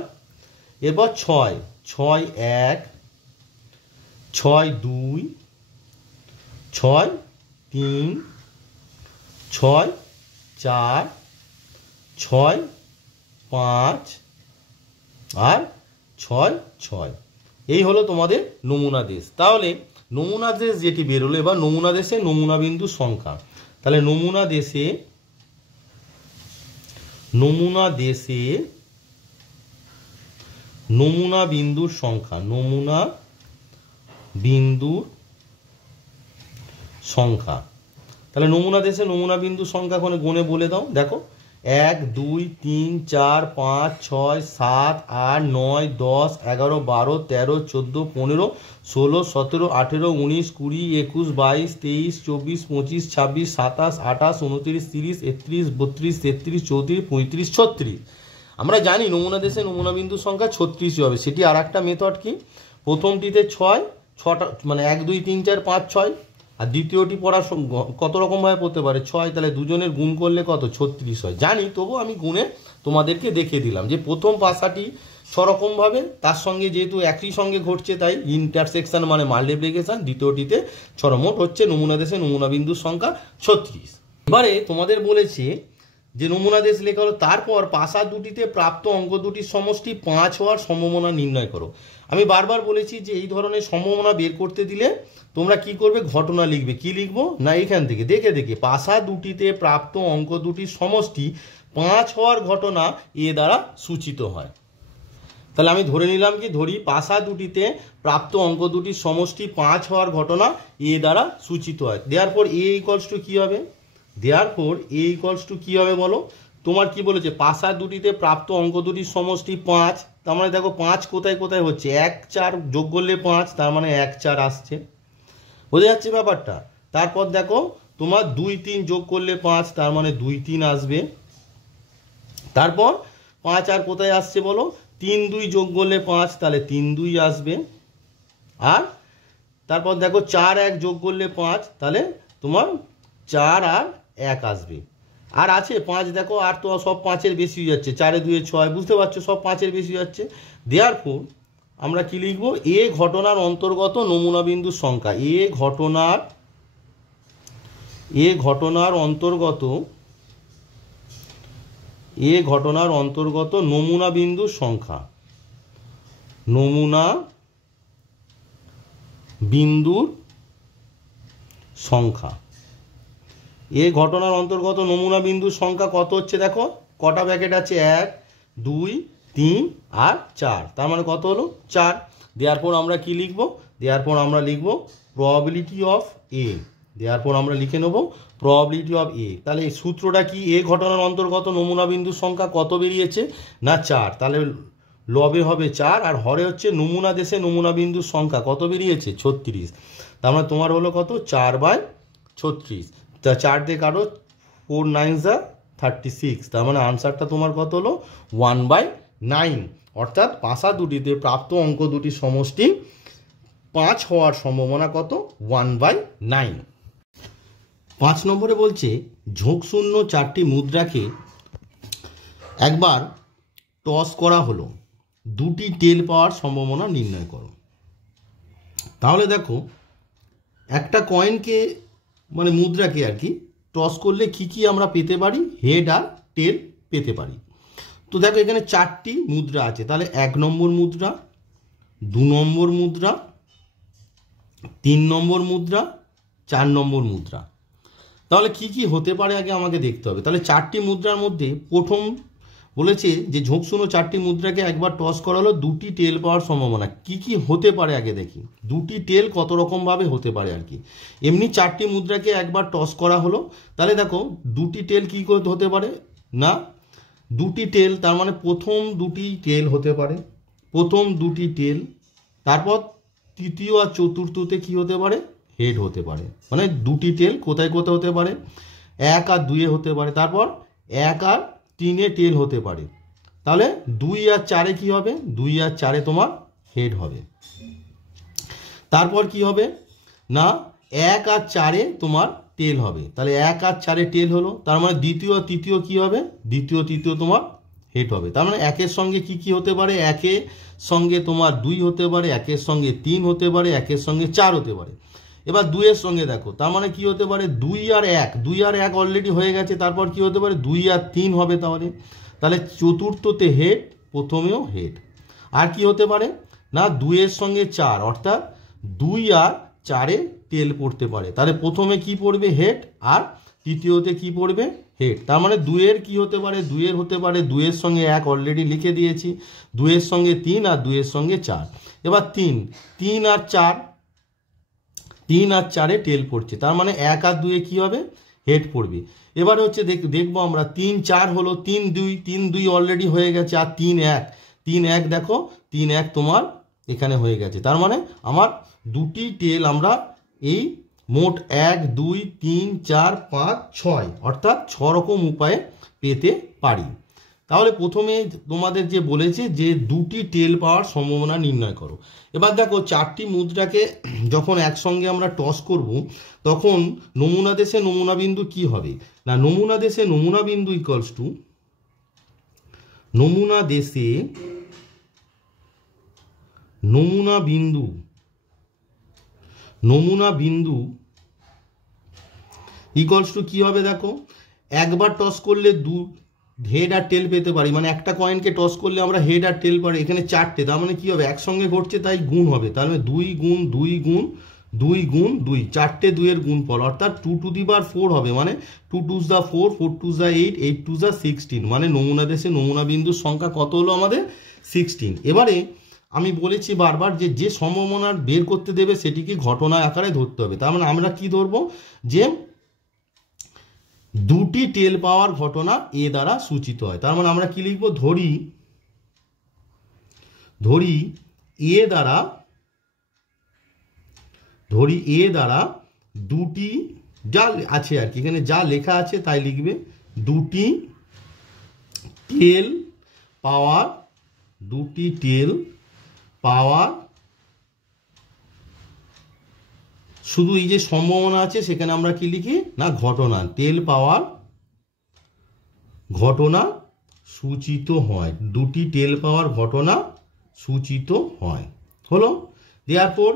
এরপর 6, 6, 1, 6, 2, 6, 3, 6, 4, 6, 5 আর 6, 6। এই হলো তোমাদের নমুনা দেশ। তাহলে নমুনা দেশ যেটি বেরোলো, এবার নমুনা দেশে নমুনা বিন্দুর সংখ্যা। তাহলে নমুনা দেশে নমুনা বিন্দুর সংখ্যা, নমুনা বিন্দুর সংখ্যা। তাহলে নমুনা দেশে নমুনা বিন্দুর সংখ্যা কোনে গুণে বলে দাও। দেখো 1 2 3 4 5 6 7 8 9 10 11 12 13 14 15 16 17 18 19 20 21 22 23 24 25 26 27 28 29 30 31 32 33 34 35 36। আমরা জানি নমুনা দেশে নমুনা বিন্দুর সংখ্যা 36 হবে। সেটি আর একটা মেথড কি, প্রথমটিতে 6টা মানে 1 2 3 4 5 6, আর দ্বিতীয়টি পড়ার কত রকমভাবে পড়তে পারে 6, তাহলে দুজনের গুণ করলে কত 36 হয়। জানি, তবু আমি গুণে তোমাদেরকে দেখিয়ে দিলাম যে প্রথম পাশাটি 6 রকমভাবে, তার সঙ্গে যেহেতু একই সঙ্গে ঘটছে তাই ইন্টারসেকশন মানে মাল্টিপ্লিকেশন, দ্বিতীয়টিতে 6, মোট হচ্ছে নমুনা দেশে নমুনা বিন্দুর সংখ্যা 36। এবারে তোমাদের বলেছে যে নমুনা দেশ লেখা হলো, তারপর পাশা দুটিতে প্রাপ্ত অঙ্ক দুটির সমষ্টি 5 হওয়ার সম্ভাবনা নির্ণয় করো। আমি বারবার বলেছি যে এই ধরনের সম্ভাবনা বের করতে দিলে তোমরা কি করবে, ঘটনা লিখবে। কি লিখবো না, এখান থেকে দেখে দেখে পাশা দুটিতে প্রাপ্ত অঙ্ক দুটির সমষ্টি 5 হওয়ার ঘটনা এ দ্বারা সূচিত হয়। তাহলে আমি ধরে নিলাম কি, ধরি পাশা দুটিতে প্রাপ্ত অঙ্ক দুটির সমষ্টি 5 হওয়ার ঘটনা এ দ্বারা সূচিত হয়। দেওয়ার পর এ ইকুয়ালস টু কি হবে, কি হবে বলো, তোমার কি বলেছে, পাশা দুটিতে প্রাপ্ত অঙ্ক দুটির সমষ্টি 5, তার মানে দেখো 5 কোথায় কোথায় হচ্ছে, 1 4 যোগ করলে 5, তার মানে 1 4 আসছে, বোঝা যাচ্ছে ব্যাপারটা। তারপর দেখো তোমার 2 3 যোগ করলে 5, তার মানে 2 3 আসবে। তারপর 5 আর কোথায় আসছে বলো, 3 2 যোগ করলে 5, তাহলে 3 2 আসবে। আর তারপর দেখো 4 1 যোগ করলে 5, তাহলে তোমার 4 আর 1 আসবে। আর আছে 5, দেখো আর তো সব 5-এর বেশি হয়ে যাচ্ছে, 4 2 6, বুঝতে পারছো সব 5-এর বেশি যাচ্ছে। দেয়ারফর আমরা কি লিখবো, এ ঘটনার অন্তর্গত নমুনা বিন্দুর সংখ্যা, এ ঘটনার অন্তর্গত নমুনা বিন্দুর সংখ্যা, নমুনা বিন্দুর সংখ্যা। এ ঘটনার অন্তর্গত নমুনা বিন্দুর সংখ্যা কত হচ্ছে, দেখো কটা ব্র্যাকেট আছে, 1 2 3 আর 4, তার মানে কত হলো 4। দেয়ারপর আমরা কি লিখবো, আমরা লিখবো প্রবাবিলিটি অফ এ, আমরা লিখে নেব প্রবাবিলিটি অফ এ। তাহলে এই সূত্রটা কি, এ ঘটনার অন্তর্গত নমুনা বিন্দুর সংখ্যা কত বেরিয়েছে না 4, তাহলে লবে হবে 4 আর হরে হচ্ছে নমুনা দেশে নমুনা বিন্দুর সংখ্যা কত বেরিয়েছে 36, তার মানে তোমার হলো কত 4/36। তা 4 দিয়ে কাটো, 4 9 36, তার মানে আনসারটা তোমার কত হলো 1/9। অর্থাৎ পাশা দুটিতে প্রাপ্ত অঙ্ক দুটির সমষ্টি 5 হওয়ার সম্ভাবনা কত, 1/9। 5 নম্বরে বলছে ঝোঁকশূন্য 4টি মুদ্রাকে একবার টস করা হলো, 2টি টেল পাওয়ার সম্ভাবনা নির্ণয় করো। তাহলে দেখো একটা কয়েনকে মানে মুদ্রাকে আর কি টস করলে কি কি আমরা পেতে পারি, হেড আর টেল পেতে পারি। তো দেখো এখানে 4টি মুদ্রা আছে, তাহলে 1 নম্বর মুদ্রা, 2 নম্বর মুদ্রা, 3 নম্বর মুদ্রা, 4 নম্বর মুদ্রা। তাহলে কি কি হতে পারে আগে আমাকে দেখতে হবে। তাহলে 4টি মুদ্রার মধ্যে প্রথম বলেছে যে ঝোঁকশুনো 4টি মুদ্রাকে একবার টস করা হলো 2টি টেল পাওয়ার সম্ভাবনা। কি কি হতে পারে আগে দেখি, 2টি টেল কত রকমভাবে হতে পারে আর কি। এমনি 4টি মুদ্রাকে একবার টস করা হলো, তাহলে দেখো 2টি টেল কী করে হতে পারে না, 2টি টেল তার মানে প্রথম 2টি টেল হতে পারে, প্রথম 2টি টেল, তারপর তৃতীয় আর চতুর্থতে কি হতে পারে, হেড হতে পারে। মানে 2টি টেল কোথায় কোথায় হতে পারে, 1 আর 2-এ হতে পারে, তারপর 1 আর 3-এ টেল হতে পারে। তাহলে 2 আর 4-এ কি হবে, 2 আর 4-এ তোমার হেড হবে। তারপর কি হবে না 1 আর 4-এ তোমার টেল হবে। তাহলে 1 আর 4-এ টেল হলো, তার মানে দ্বিতীয় আর তৃতীয় কি হবে, দ্বিতীয় তৃতীয় তোমার হেড হবে। তার মানে 1-এর সঙ্গে কি কি হতে পারে, 1-এর সঙ্গে তোমার 2 হতে পারে, 1-এর সঙ্গে 3 হতে পারে, 1-এর সঙ্গে 4 হতে পারে। এবার 2-এর সঙ্গে দেখো, তার মানে কি হতে পারে 2 আর 1, 2 আর 1 অলরেডি হয়ে গেছে, তারপর কি হতে পারে 2 আর 3 হবে। তাহলে চতুর্থতে হেড, প্রথমেও হেড। আর কি হতে পারে না 2-এর সঙ্গে 4, অর্থাৎ 2 আর 4-এ টেল পড়তে পারে। তাহলে প্রথমে কি পড়বে, হেড, আর তৃতীয়তে কি পড়বে, হেড। তার মানে 2-এর কি হতে পারে, 2-এর হতে পারে 2-এর সঙ্গে 1 অলরেডি লিখে দিয়েছি, 2-এর সঙ্গে 3 আর 2-এর সঙ্গে 4। এবার 3 আর 4, 3 আর 4-এ টেল পড়ছে, তার মানে 1 আর 2-এ কি হবে, হেড পড়বে। এবার হচ্ছে দেখবো আমরা 3 4 হলো, 3 2 অলরেডি হয়ে গেছে, আর 3 1 দেখো 3 1 তোমার এখানে হয়ে গেছে। তার মানে আমার 2টি টেল আমরা এই মোট 1 2 3 4 5 6 অর্থাৎ 6 রকম উপায়ে পেতে পারি। তাহলে প্রথমে তোমাদের যে বলেছে যে 2টি টেল পাওয়ার সম্ভাবনা নির্ণয় করো। এবার দেখো 4টি মুদ্রাকে যখন একসঙ্গে আমরা টস করব তখন নমুনা দেশে নমুনা বিন্দু কি হবে না, নমুনা দেশে নমুনা বিন্দু ইকুয়ালস টু নমুনা দেশে নমুনা বিন্দু ইকুয়ালস টু কি হবে, দেখো একবার টস করলে হেড আর টেল পেতে পারি, মানে একটা কয়েনকে টস করলে আমরা হেড আর টেল পারি। এখানে 4টে, তার মানে কি হবে একসঙ্গে ঘটছে তাই গুণ হবে, তাহলে 2 গুণ 2 গুণ 2 গুণ 2, 4টে 2-এর গুণফল, অর্থাৎ 2 টু দি পাওয়ার 4 হবে। মানে 2 2 যা 4, 4 2 যা 8, 8 2 যা 16। মানে নমুনা দেশে নমুনা বিন্দুর সংখ্যা কত হলো আমাদের 16। এবারে আমি বলেছি বারবার যে সম্ভাবনা বের করতে দেবে সেটিকে ঘটনা আকারে ধরতে হবে। তার মানে আমরা কি ধরবো, যে 2টি টেল পাওয়ার ঘটনা এ দ্বারা সূচিত হয়। তার মানে আমরা কি লিখবো, ধরি এ দ্বারা 2টি, যা আছে আর কি এখানে যা লেখা আছে তাই লিখবে, 2টি টেল পাওয়ার শুধু এই যে সম্ভাবনা আছে সেখানে আমরা কি লিখি না ঘটনা, টেল পাওয়ার ঘটনা সূচিত হয়, 2টি টেল পাওয়ার ঘটনা সূচিত হয়। হলো, দেয়ারপর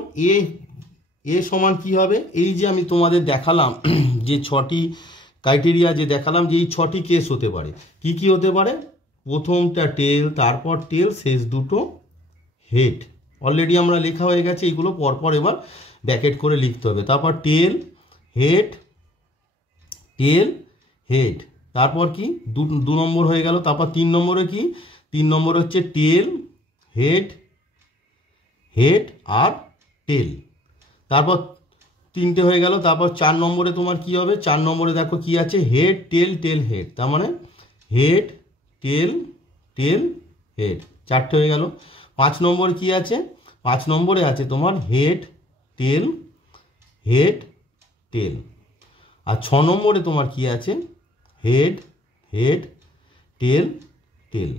এ সমান কি হবে, এই যে আমি তোমাদের দেখালাম যে 6টি ক্রাইটেরিয়া যে দেখালাম যে এই 6টি কেস হতে পারে, কি কি হতে পারে, প্রথমটা টেল, তারপর টেল, শেষ দুটো হেড। অলরেডি আমরা লেখা হয়ে গেছে, এইগুলো পরপর এবার ব্র্যাকেট করে লিখতে হবে। তারপর টেল হেড, তারপর কি 2 নম্বর হয়ে গেল। তারপর 3 নম্বরে কি, 3 নম্বর হচ্ছে টেল হেড আর টেল, তারপর 3টে হয়ে গেল। তারপর 4 নম্বরে তোমার কি হবে, 4 নম্বরে দেখো কি আছে, হেড টেল হেড, তার মানে হেড টেল হেড, 4টে হয়ে গেল। 5 নম্বরে কি আছে, 5 নম্বরে আছে তোমার হেড টেল, আর 6 নম্বরে তোমার কি আছে, হেড টেল।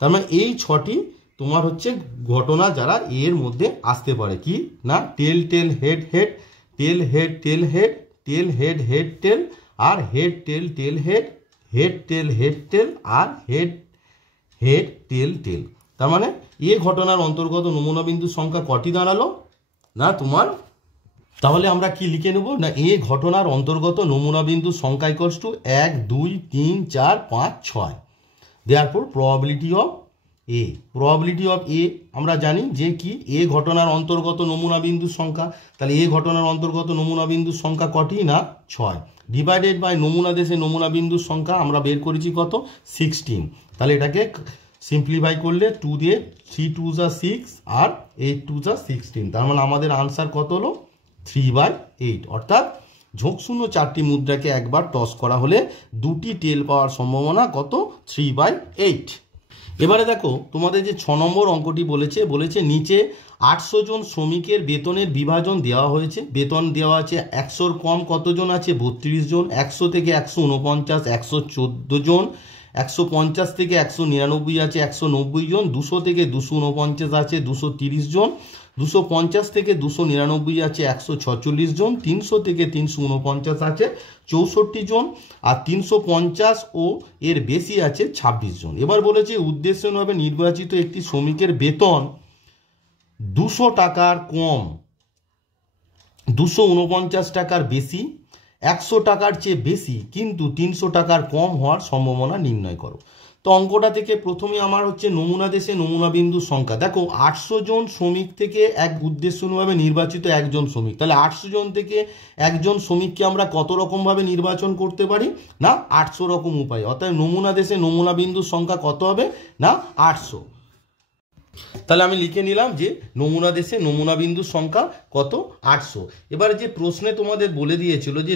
তার মানে এই 6টি তোমার হচ্ছে ঘটনা যারা এর মধ্যে আসতে পারে, কি না tail head tail head tail head tail, আর হেড টেল হেড টেল আর হেড টেল। তার মানে এ ঘটনার অন্তর্গত নমুনা বিন্দুর সংখ্যা কটি দাঁড়ালো না তোমার, তাহলে আমরা কি লিখে নেব না এ ঘটনার অন্তর্গত নমুনা বিন্দু সংখ্যা equals to 1 2 3 4 5 6। Therefore probability of A আমরা জানি যে কি এ ঘটনার অন্তর্গত নমুনা বিন্দুর সংখ্যা, তাহলে এ ঘটনার অন্তর্গত নমুনা বিন্দুর সংখ্যা কটি না 6, ডিভাইডেড বাই নমুনা দেশে নমুনা বিন্দুর সংখ্যা আমরা বের করেছি কত 16। তাহলে এটাকে সিম্পলিফাই করলে 2 দিয়ে 3 2 যা 6 আর 8 2 যা 16, তার মানে আমাদের আনসার কত হলো 3/8। অর্থাৎ ঝোঁকশূন্য চারটি মুদ্রাকে একবার টস করা হলে দুটি টেল পাওয়ার সম্ভাবনা কত 3/8। এবারে দেখো তোমাদের যে 6 নম্বর অঙ্কটি বলেছে নিচে 800 জন শ্রমিকের বেতনের বিভাজন দেওয়া হয়েছে। বেতন দেওয়া আছে 100-র কম কতজন আছে 32 জন, 100 থেকে 149 114 জন, 150 থেকে 199 আছে 190 জন, 200 থেকে 249 আছে 230 জন, 250 থেকে 299 আছে 146 জন, 300 থেকে 349 আছে 64 জন, আর 350 ও এর বেশি আছে 26 জন। এবার বলেছে উদ্দেশ্যভাবে নির্বাচিত একটি শ্রমিকের বেতন 200 টাকার কম 249 টাকার বেশি 100 টাকার চেয়ে বেশি কিন্তু 300 টাকার কম হওয়ার সম্ভাবনা নির্ণয় করো। তো অঙ্কটা থেকে প্রথমে আমার হচ্ছে নমুনা দেশে নমুনা বিন্দুর সংখ্যা। দেখো 800 জন শ্রমিক থেকে এক উদ্দেশ্যভাবে নির্বাচিত একজন শ্রমিক, তাহলে 800 জন থেকে একজন শ্রমিককে আমরা কত রকমভাবে নির্বাচন করতে পারি না 800 রকম উপায়। অর্থাৎ নমুনা দেশে নমুনা বিন্দুর সংখ্যা কত হবে না 800। তাহলে আমি লিখে নিলাম যে নমুনা দেশে নমুনা বিন্দুর সংখ্যা কত 800। এবার যে প্রশ্নে তোমাদের বলে দিয়েছিল যে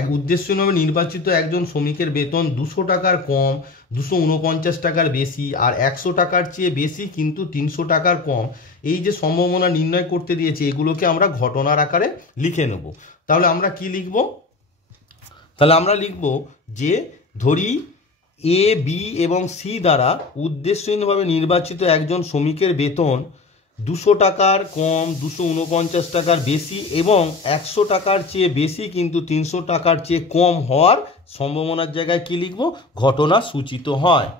এক উদ্দেশ্যভাবে নির্বাচিত একজন শ্রমিকের বেতন 200 টাকার কম 249 টাকার বেশি আর 100 টাকার চেয়ে বেশি কিন্তু 300 টাকার কম, এই যে সম্ভাবনা নির্ণয় করতে দিয়েছে এগুলোকে আমরা ঘটনার আকারে লিখে নেব। তাহলে আমরা কি লিখব, তাহলে আমরা লিখব যে ধরি এ বি এবং সি দ্বারা উদ্দেশ্যহীনভাবে নির্বাচিত একজন শ্রমিকের বেতন 200 টাকার কম 249 টাকার বেশি এবং 100 টাকার চেয়ে বেশি কিন্তু 300 টাকার চেয়ে কম হওয়ার সম্ভাবনার জায়গায় কি লিখব ঘটনা সূচিত হয়।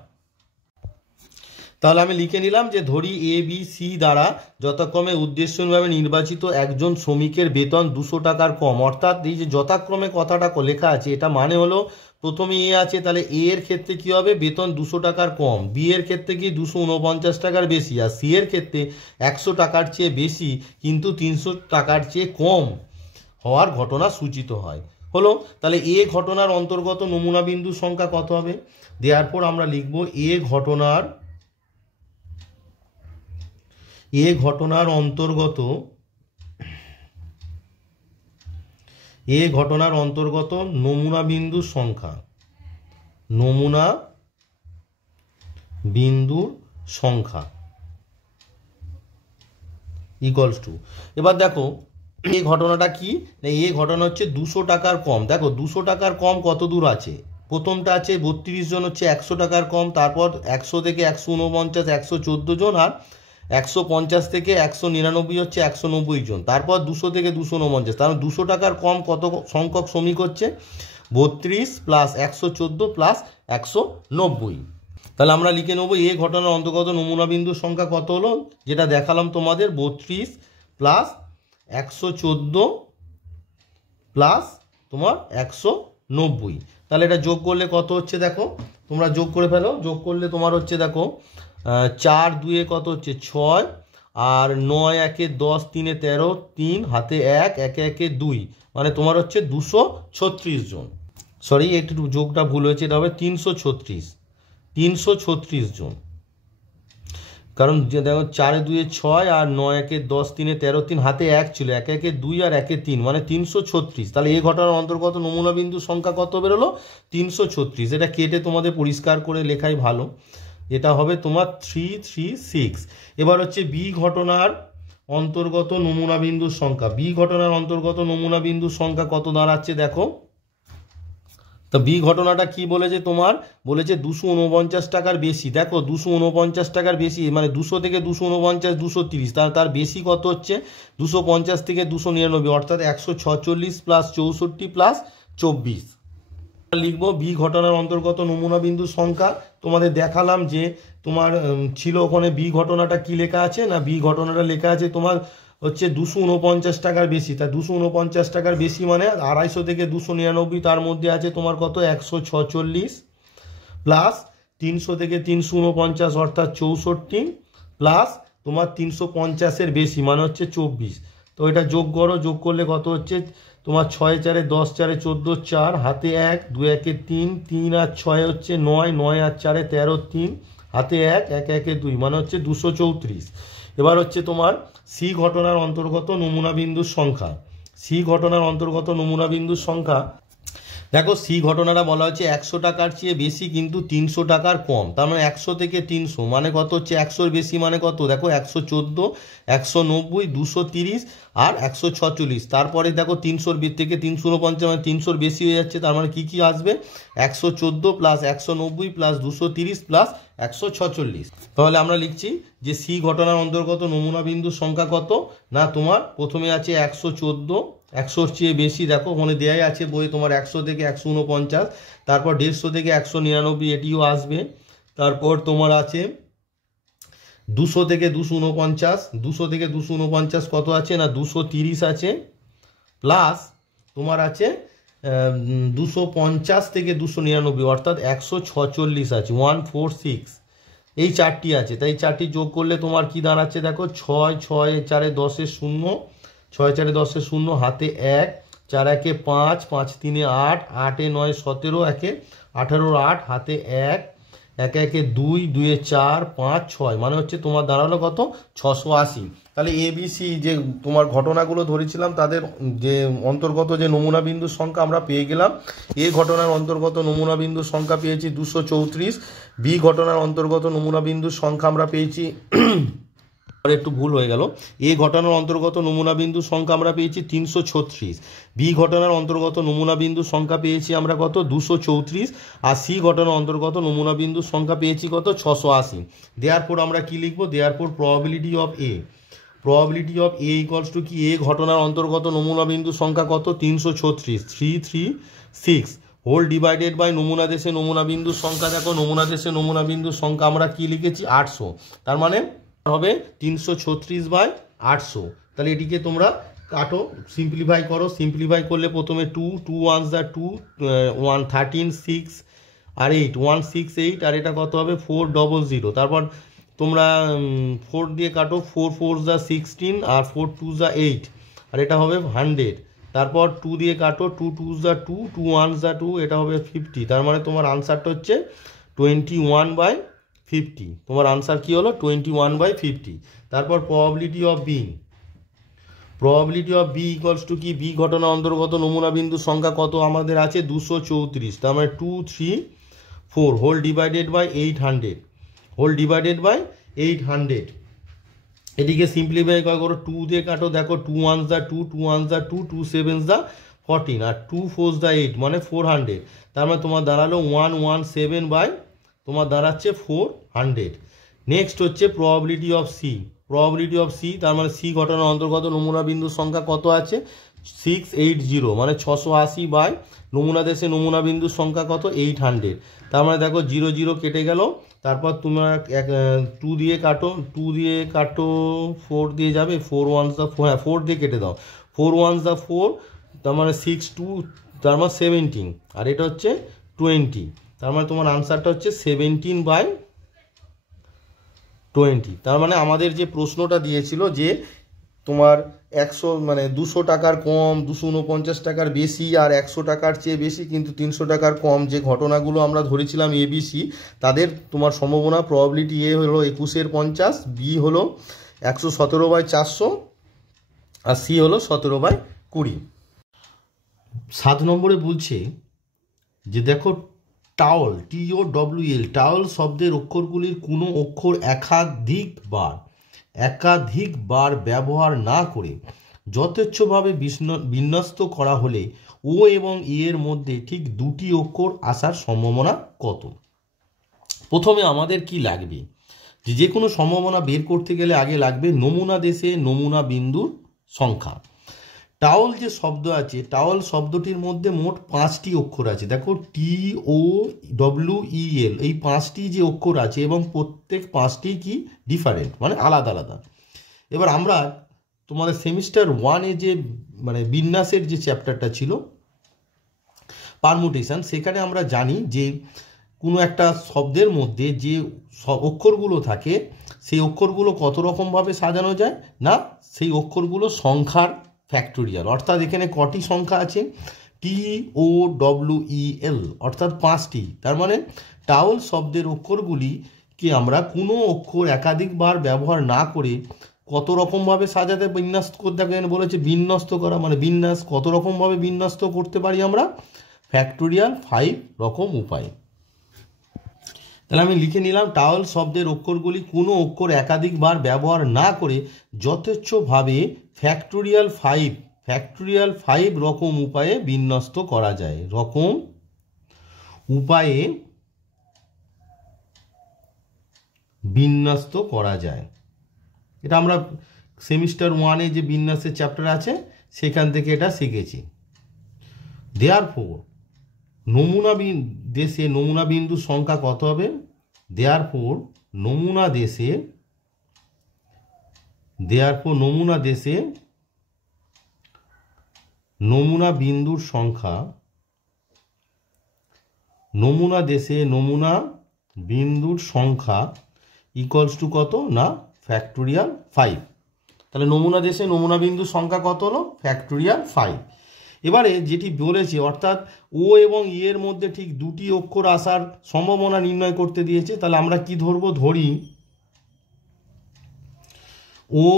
তাহলে আমি লিখে নিলাম যে ধরি এ বি সি দ্বারা যথাক্রমে উদ্দেশ্যহীনভাবে নির্বাচিত একজন শ্রমিকের বেতন 200 টাকার কম, অর্থাৎ এই যে যথাক্রমে কথাটা লেখা আছে এটা মানে হলো প্রথমে এ আছে তাহলে এ এর ক্ষেত্রে কি হবে বেতন 200 টাকার কম, বি এর ক্ষেত্রে কি 249 টাকার বেশি আর সি এর ক্ষেত্রে 100 টাকার চেয়ে বেশি কিন্তু 300 টাকার চেয়ে কম হওয়ার ঘটনা সূচিত হয় হলো। তাহলে এ ঘটনার অন্তর্গত নমুনা বিন্দুর সংখ্যা কত হবে, দেওয়ার পর আমরা লিখব এ ঘটনার অন্তর্গত নমুনা বিন্দুর সংখ্যা ইকুয়ালস টু, এবার দেখো এই ঘটনাটা কি না এই ঘটনা হচ্ছে 200 টাকার কম। দেখো 200 টাকার কম কত দূর আছে, প্রথমটা আছে 32 জন হচ্ছে 100 টাকার কম, তারপর 100 থেকে 149 114 জন আর 150 থেকে 199 হচ্ছে 190 জন, তারপর 200 থেকে 249, তার 200 টাকার কম কত সংখ্যক শ্রমিক হচ্ছে 32 প্লাস 114 প্লাস 190। তাহলে আমরা লিখে নেব এ ঘটনার অন্তর্গত নমুনা বিন্দুর সংখ্যা কত হলো, যেটা দেখালাম তোমাদের 32 প্লাস 114 প্লাস তোমার 190। তাহলে এটা যোগ করলে কত হচ্ছে দেখো তোমরা যোগ করে ফেলো, যোগ করলে তোমার হচ্ছে দেখো 4 2 কত হচ্ছে 6 আর 9 1 10 3 13 3 হাতে 1 1 1 2 মানে তোমার হচ্ছে 236 জন। সরি একটু যোগটা ভুল হয়েছে, এটা হবে 336 জন, কারণ দেখো 4 2 6 আর 9 1 10 3 13 3 হাতে 1 ছিল 1 1 2 আর 1 3 মানে 336। তাহলে এই ঘটনার অন্তর্গত নমুনা বিন্দু সংখ্যা কত বেরোলো 336। এটা কেটে তোমাদের পরিষ্কার করে লেখাই ভালো, এটা হবে তোমার 336। এবার হচ্ছে বি ঘটনার অন্তর্গত নমুনা বিন্দুর সংখ্যা, বি ঘটনার অন্তর্গত নমুনা বিন্দুর সংখ্যা কত দাঁড়াচ্ছে দেখো। তো বি ঘটনাটা কি বলেছে তোমার বলেছে 249 টাকার বেশি, দেখো 249 টাকার বেশি মানে 200 থেকে 249 230, তার বেশি কত হচ্ছে 250 থেকে 299 অর্থাৎ 146 প্লাস 64 প্লাস 24। লিখবো বি ঘটনার অন্তর্গত নমুনা বিন্দুর সংখ্যা, তোমাদের দেখালাম যে তোমার ছিল ওখানে বি ঘটনাটা কি লেখা আছে না বি ঘটনাটা লেখা আছে তোমার হচ্ছে 249 টাকার বেশি। তা 249 টাকার বেশি মানে 250 থেকে 299, তার মধ্যে আছে তোমার কত 146, প্লাস 300 থেকে 349 অর্থাৎ 64, প্লাস তোমার 350-এর বেশি মানে হচ্ছে 24। তো এটা যোগ করো, যোগ করলে কত হচ্ছে তোমার 6 4 10 4 14 4 হাতে 1 2 1 3 3 আর 6 হচ্ছে 9 9 আর 4 13 3 হাতে 1 1 1 2 মানে হচ্ছে 234। এবার হচ্ছে তোমার সি ঘটনার অন্তর্গত নমুনা বিন্দুর সংখ্যা। সি ঘটনার অন্তর্গত নমুনা বিন্দুর সংখ্যা দেখো, সি ঘটনাটা বলা হচ্ছে 100 টাকার চেয়ে বেশি কিন্তু 300 টাকার কম। তার মানে 100 থেকে 300 মানে কত হচ্ছে 100-র বেশি মানে কত, দেখো 114, 190, 230 আর 146। তারপরে দেখো 300-র থেকে 349 মানে 300-র বেশি হয়ে যাচ্ছে। তার মানে কি আসবে 114 প্লাস 190 প্লাস 230 প্লাস 146। তাহলে আমরা লিখছি যে সি ঘটনার অন্তর্গত নমুনা বিন্দুর সংখ্যা কত না, তোমার প্রথমে আছে 114, 100-র চেয়ে বেশি, দেখো ওখানে দেয়াই আছে বই তোমার 100 থেকে 149, তারপর 150 থেকে 199 এটিও আসবে। তারপর তোমার আছে 200 থেকে 249, 200 থেকে 249 কত আছে না 230 আছে, প্লাস তোমার আছে 250 থেকে 299 অর্থাৎ 146 আছে, 146। এই চারটি আছে, তাই চারটি যোগ করলে তোমার কি দাঁড়াচ্ছে দেখো 6 6 4 10 0, 6 4 10 0 হাতে 1 4 1 5 5 3 8 8 9 17 1 18 8 হাতে 1 1 1 2 2 4 5 6 মানে হচ্ছে তোমার দাঁড়ালো কত 680। তাহলে এবিসি যে তোমার ঘটনাগুলো ধরেছিলাম তাদের যে অন্তর্গত যে নমুনা বিন্দুর সংখ্যা আমরা পেয়ে গেলাম। এ ঘটনার অন্তর্গত নমুনা বিন্দুর সংখ্যা পেয়েছি 234, বি ঘটনার অন্তর্গত নমুনা বিন্দুর সংখ্যা আমরা পেয়েছি একটু ভুল হয়ে গেল, এ ঘটনার অন্তর্গত নমুনা বিন্দুর সংখ্যা আমরা পেয়েছি 336, বি ঘটনার অন্তর্গত নমুনা বিন্দুর সংখ্যা পেয়েছি আমরা কত 234, আর সি ঘটনার অন্তর্গত নমুনা বিন্দুর সংখ্যা পেয়েছি কত 680। দেয়ারপর আমরা কি লিখবো, therefore probability of A, probability of A equals to কি, এ ঘটনার অন্তর্গত নমুনা বিন্দুর সংখ্যা কত 336, 336 হোল ডিভাইডেড বাই নমুনা দেশে নমুনা বিন্দুর সংখ্যা। দেখো নমুনা দেশে নমুনা বিন্দুর সংখ্যা আমরা কি লিখেছি 800, তার মানে হবে 336/800। তাহলে এটিকে তোমরা কাটো, সিম্পলিফাই করো, সিম্পলিফাই করলে প্রথমে 2 2 1 2 1 13 6 আর 8 168, আর এটা কত হবে 400। তারপর তোমরা 4 দিয়ে কাটো, 4 4 16 আর 4 2 8, আর এটা হবে 100। তারপর 2 দিয়ে কাটো, 2 2 2 2 1 2, এটা হবে 50। তার মানে তোমার আনসারটা হচ্ছে 21/50। তোমার আনসার কি হলো 21/50। তারপর probability of B, probability of B equals to কি, বি ঘটনা অন্তর্গত নমুনা বিন্দুর সংখ্যা কত আমাদের আছে 234, তার মানে 234 whole divided by 800, whole divided by 800। এটিকে সিম্পলিফাই করো, 2 দিয়ে কাটো, দেখো 2 1 2 2 1 2 2 7 14 আর 2 4 8 মানে 400। তার মানে তোমার দাঁড়ালো 117 বাই তোমার দাঁড়াচ্ছে 400। নেক্সট হচ্ছে probability of C, probability of C, তার মানে সি ঘটনার অন্তর্গত নমুনা বিন্দুর সংখ্যা কত আছে 680 মানে 680 বাই নমুনা দেশে নমুনা বিন্দুর সংখ্যা কত 800। তার মানে দেখো 0 0 কেটে গেল। তারপর তোমরা 2 দিয়ে কাটো, 2 দিয়ে কাটো 4 দিয়ে যাবে, 4 1 হ্যাঁ 4 দিয়ে কেটে দাও, 4 1 4, তার মানে 6 2, তার মানে 17, আর এটা হচ্ছে 20। তার মানে তোমার আনসারটা হচ্ছে 17/20। তার মানে আমাদের যে প্রশ্নটা দিয়েছিল যে তোমার 100 মানে 200 টাকার কম, 249 টাকার বেশি আর 100 টাকার চেয়ে বেশি কিন্তু 300 টাকার কম, যে ঘটনাগুলো আমরা ধরেছিলাম এবিসি, তাদের তোমার সম্ভাবনা প্রবাবিলিটি এ হলো 21/50, বি হলো 117/400 আর সি হলো 17/20। 7 নম্বরে বলছে যে দেখো টাওল, TOWL, টাওল শব্দের অক্ষরগুলির কোনো অক্ষর একাধিকবার ব্যবহার না করে যথেচ্ছভাবে বিন্যস্ত করা হলে ও এবং ই এর মধ্যে ঠিক দুটি অক্ষর আসার সম্ভাবনা কত। প্রথমে আমাদের কি লাগবে, যে কোনো সম্ভাবনা বের করতে গেলে আগে লাগবে নমুনা দেশে নমুনা বিন্দুর সংখ্যা। টাওল যে শব্দ আছে, টাওল শব্দটির মধ্যে মোট 5টি অক্ষর আছে। দেখো TOWEL, এই 5টি যে অক্ষর আছে এবং প্রত্যেক 5টি কি ডিফারেন্ট মানে আলাদা আলাদা। এবার আমরা তোমাদের সেমিস্টার 1-এ যে মানে বিন্যাসের যে চ্যাপ্টারটা ছিল পারমুটেশন, সেখানে আমরা জানি যে কোনো একটা শব্দের মধ্যে যে অক্ষরগুলো থাকে সেই অক্ষরগুলো কত রকমভাবে সাজানো যায় না, সেই অক্ষরগুলো সংখ্যার ফ্যাক্টোরিয়াল। অর্থাৎ এখানে কটি সংখ্যা আছে? TOWEL, অর্থাৎ 5টি। তার মানে টাওয়েল শব্দের অক্ষরগুলিকে আমরা কোনো অক্ষর একাধিকবার ব্যবহার না করে কত রকমভাবে সাজাতে বিন্যাস করতে, এখানে বলেছে বিন্যস্ত করা, মানে বিন্যাস কত রকমভাবে বিন্যস্ত করতে পারি আমরা? ফ্যাক্টোরিয়াল 5 রকম উপায়। তাহলে আমি লিখে নিলাম টাওয়েল শব্দের অক্ষরগুলি কোনো অক্ষর একাধিকবার ব্যবহার না করে যথেচ্ছভাবে ফ্যাক্টোরিয়াল 5 রকম উপায়ে বিন্যস্ত করা যায়। রকম উপায়ে বিন্যস্ত করা যায়, এটা আমরা সেমিস্টার 1-এ যে বিন্যাসের চ্যাপ্টার আছে সেখান থেকে এটা শিখেছি। দেয়ারফোর নমুনা দেশে নমুনা বিন্দুর সংখ্যা কত হবে? দেয়ারফোর নমুনা দেশে নমুনা বিন্দুর সংখ্যা, নমুনা ইকুয়ালস টু কত না? ফ্যাক্টোরিয়াল 5। তাহলে নমুনা দেশে নমুনা বিন্দুর সংখ্যা কত হলো? ফ্যাক্টোরিয়াল 5। এবারে যেটি বলেছে, অর্থাৎ ও এবং ই এর মধ্যে ঠিক দুটি অক্ষর আসার সম্ভাবনা নির্ণয় করতে দিয়েছে। তাহলে আমরা কি ধরবো? ধরি ও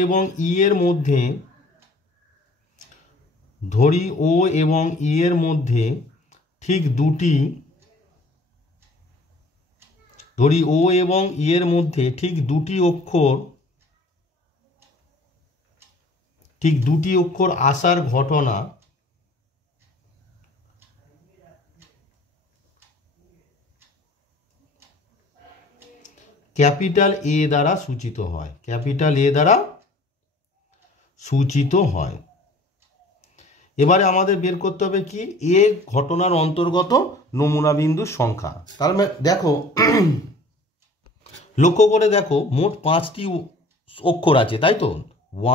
এবং ই এর মধ্যে ঠিক দুটি অক্ষর আসার ঘটনা ক্যাপিটাল এ দ্বারা সূচিত হয়। এবারে আমাদের বের করতে হবে কি? এ ঘটনার অন্তর্গত নমুনা বিন্দুর সংখ্যা। তার মানে দেখো, লক্ষ্য করে দেখো, মোট 5টি অক্ষর আছে, তাই তো?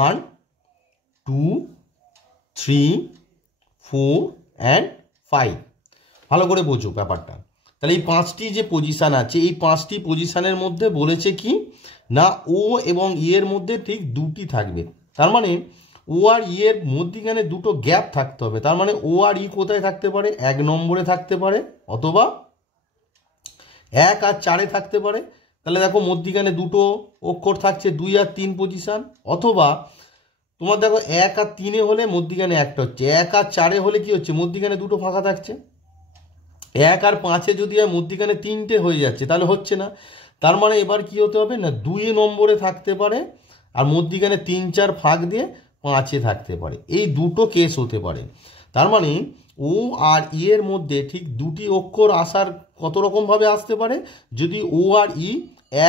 1, 2, 3, 4 and 5। ভালো করে বোঝো ব্যাপারটা। তাহলে এই 5টি যে পজিশান আছে, এই 5টি পজিশানের মধ্যে বলেছে কি না, ও এবং ই এর মধ্যে ঠিক দুটি থাকবে। তার মানে ও আর ই এর মধ্যিখানে দুটো গ্যাপ থাকতে হবে। তার মানে ও আর ই কোথায় থাকতে পারে? 1 নম্বরে থাকতে পারে, অথবা 1 আর 4-এ থাকতে পারে। তাহলে দেখো মধ্যিখানে দুটো অক্ষর থাকছে, 2 আর 3 পজিশান। অথবা তোমার দেখো 1 আর 3-এ হলে মধ্যিখানে একটা হচ্ছে, 1 আর 4-এ হলে কি হচ্ছে? মধ্যিখানে দুটো ফাঁকা থাকছে। 1 আর 5-এ যদি হয় মধ্যিখানে 3টে হয়ে যাচ্ছে, তাহলে হচ্ছে না। তার মানে এবার কি হতে হবে না, 2 নম্বরে থাকতে পারে, আর মধ্যিখানে 3, 4 ফাঁক দিয়ে 5-এ থাকতে পারে। এই দুটো কেস হতে পারে। তার মানে ও আর ই এর মধ্যে ঠিক দুটি অক্ষর আসার কত রকমভাবে আসতে পারে? যদি ও আর ই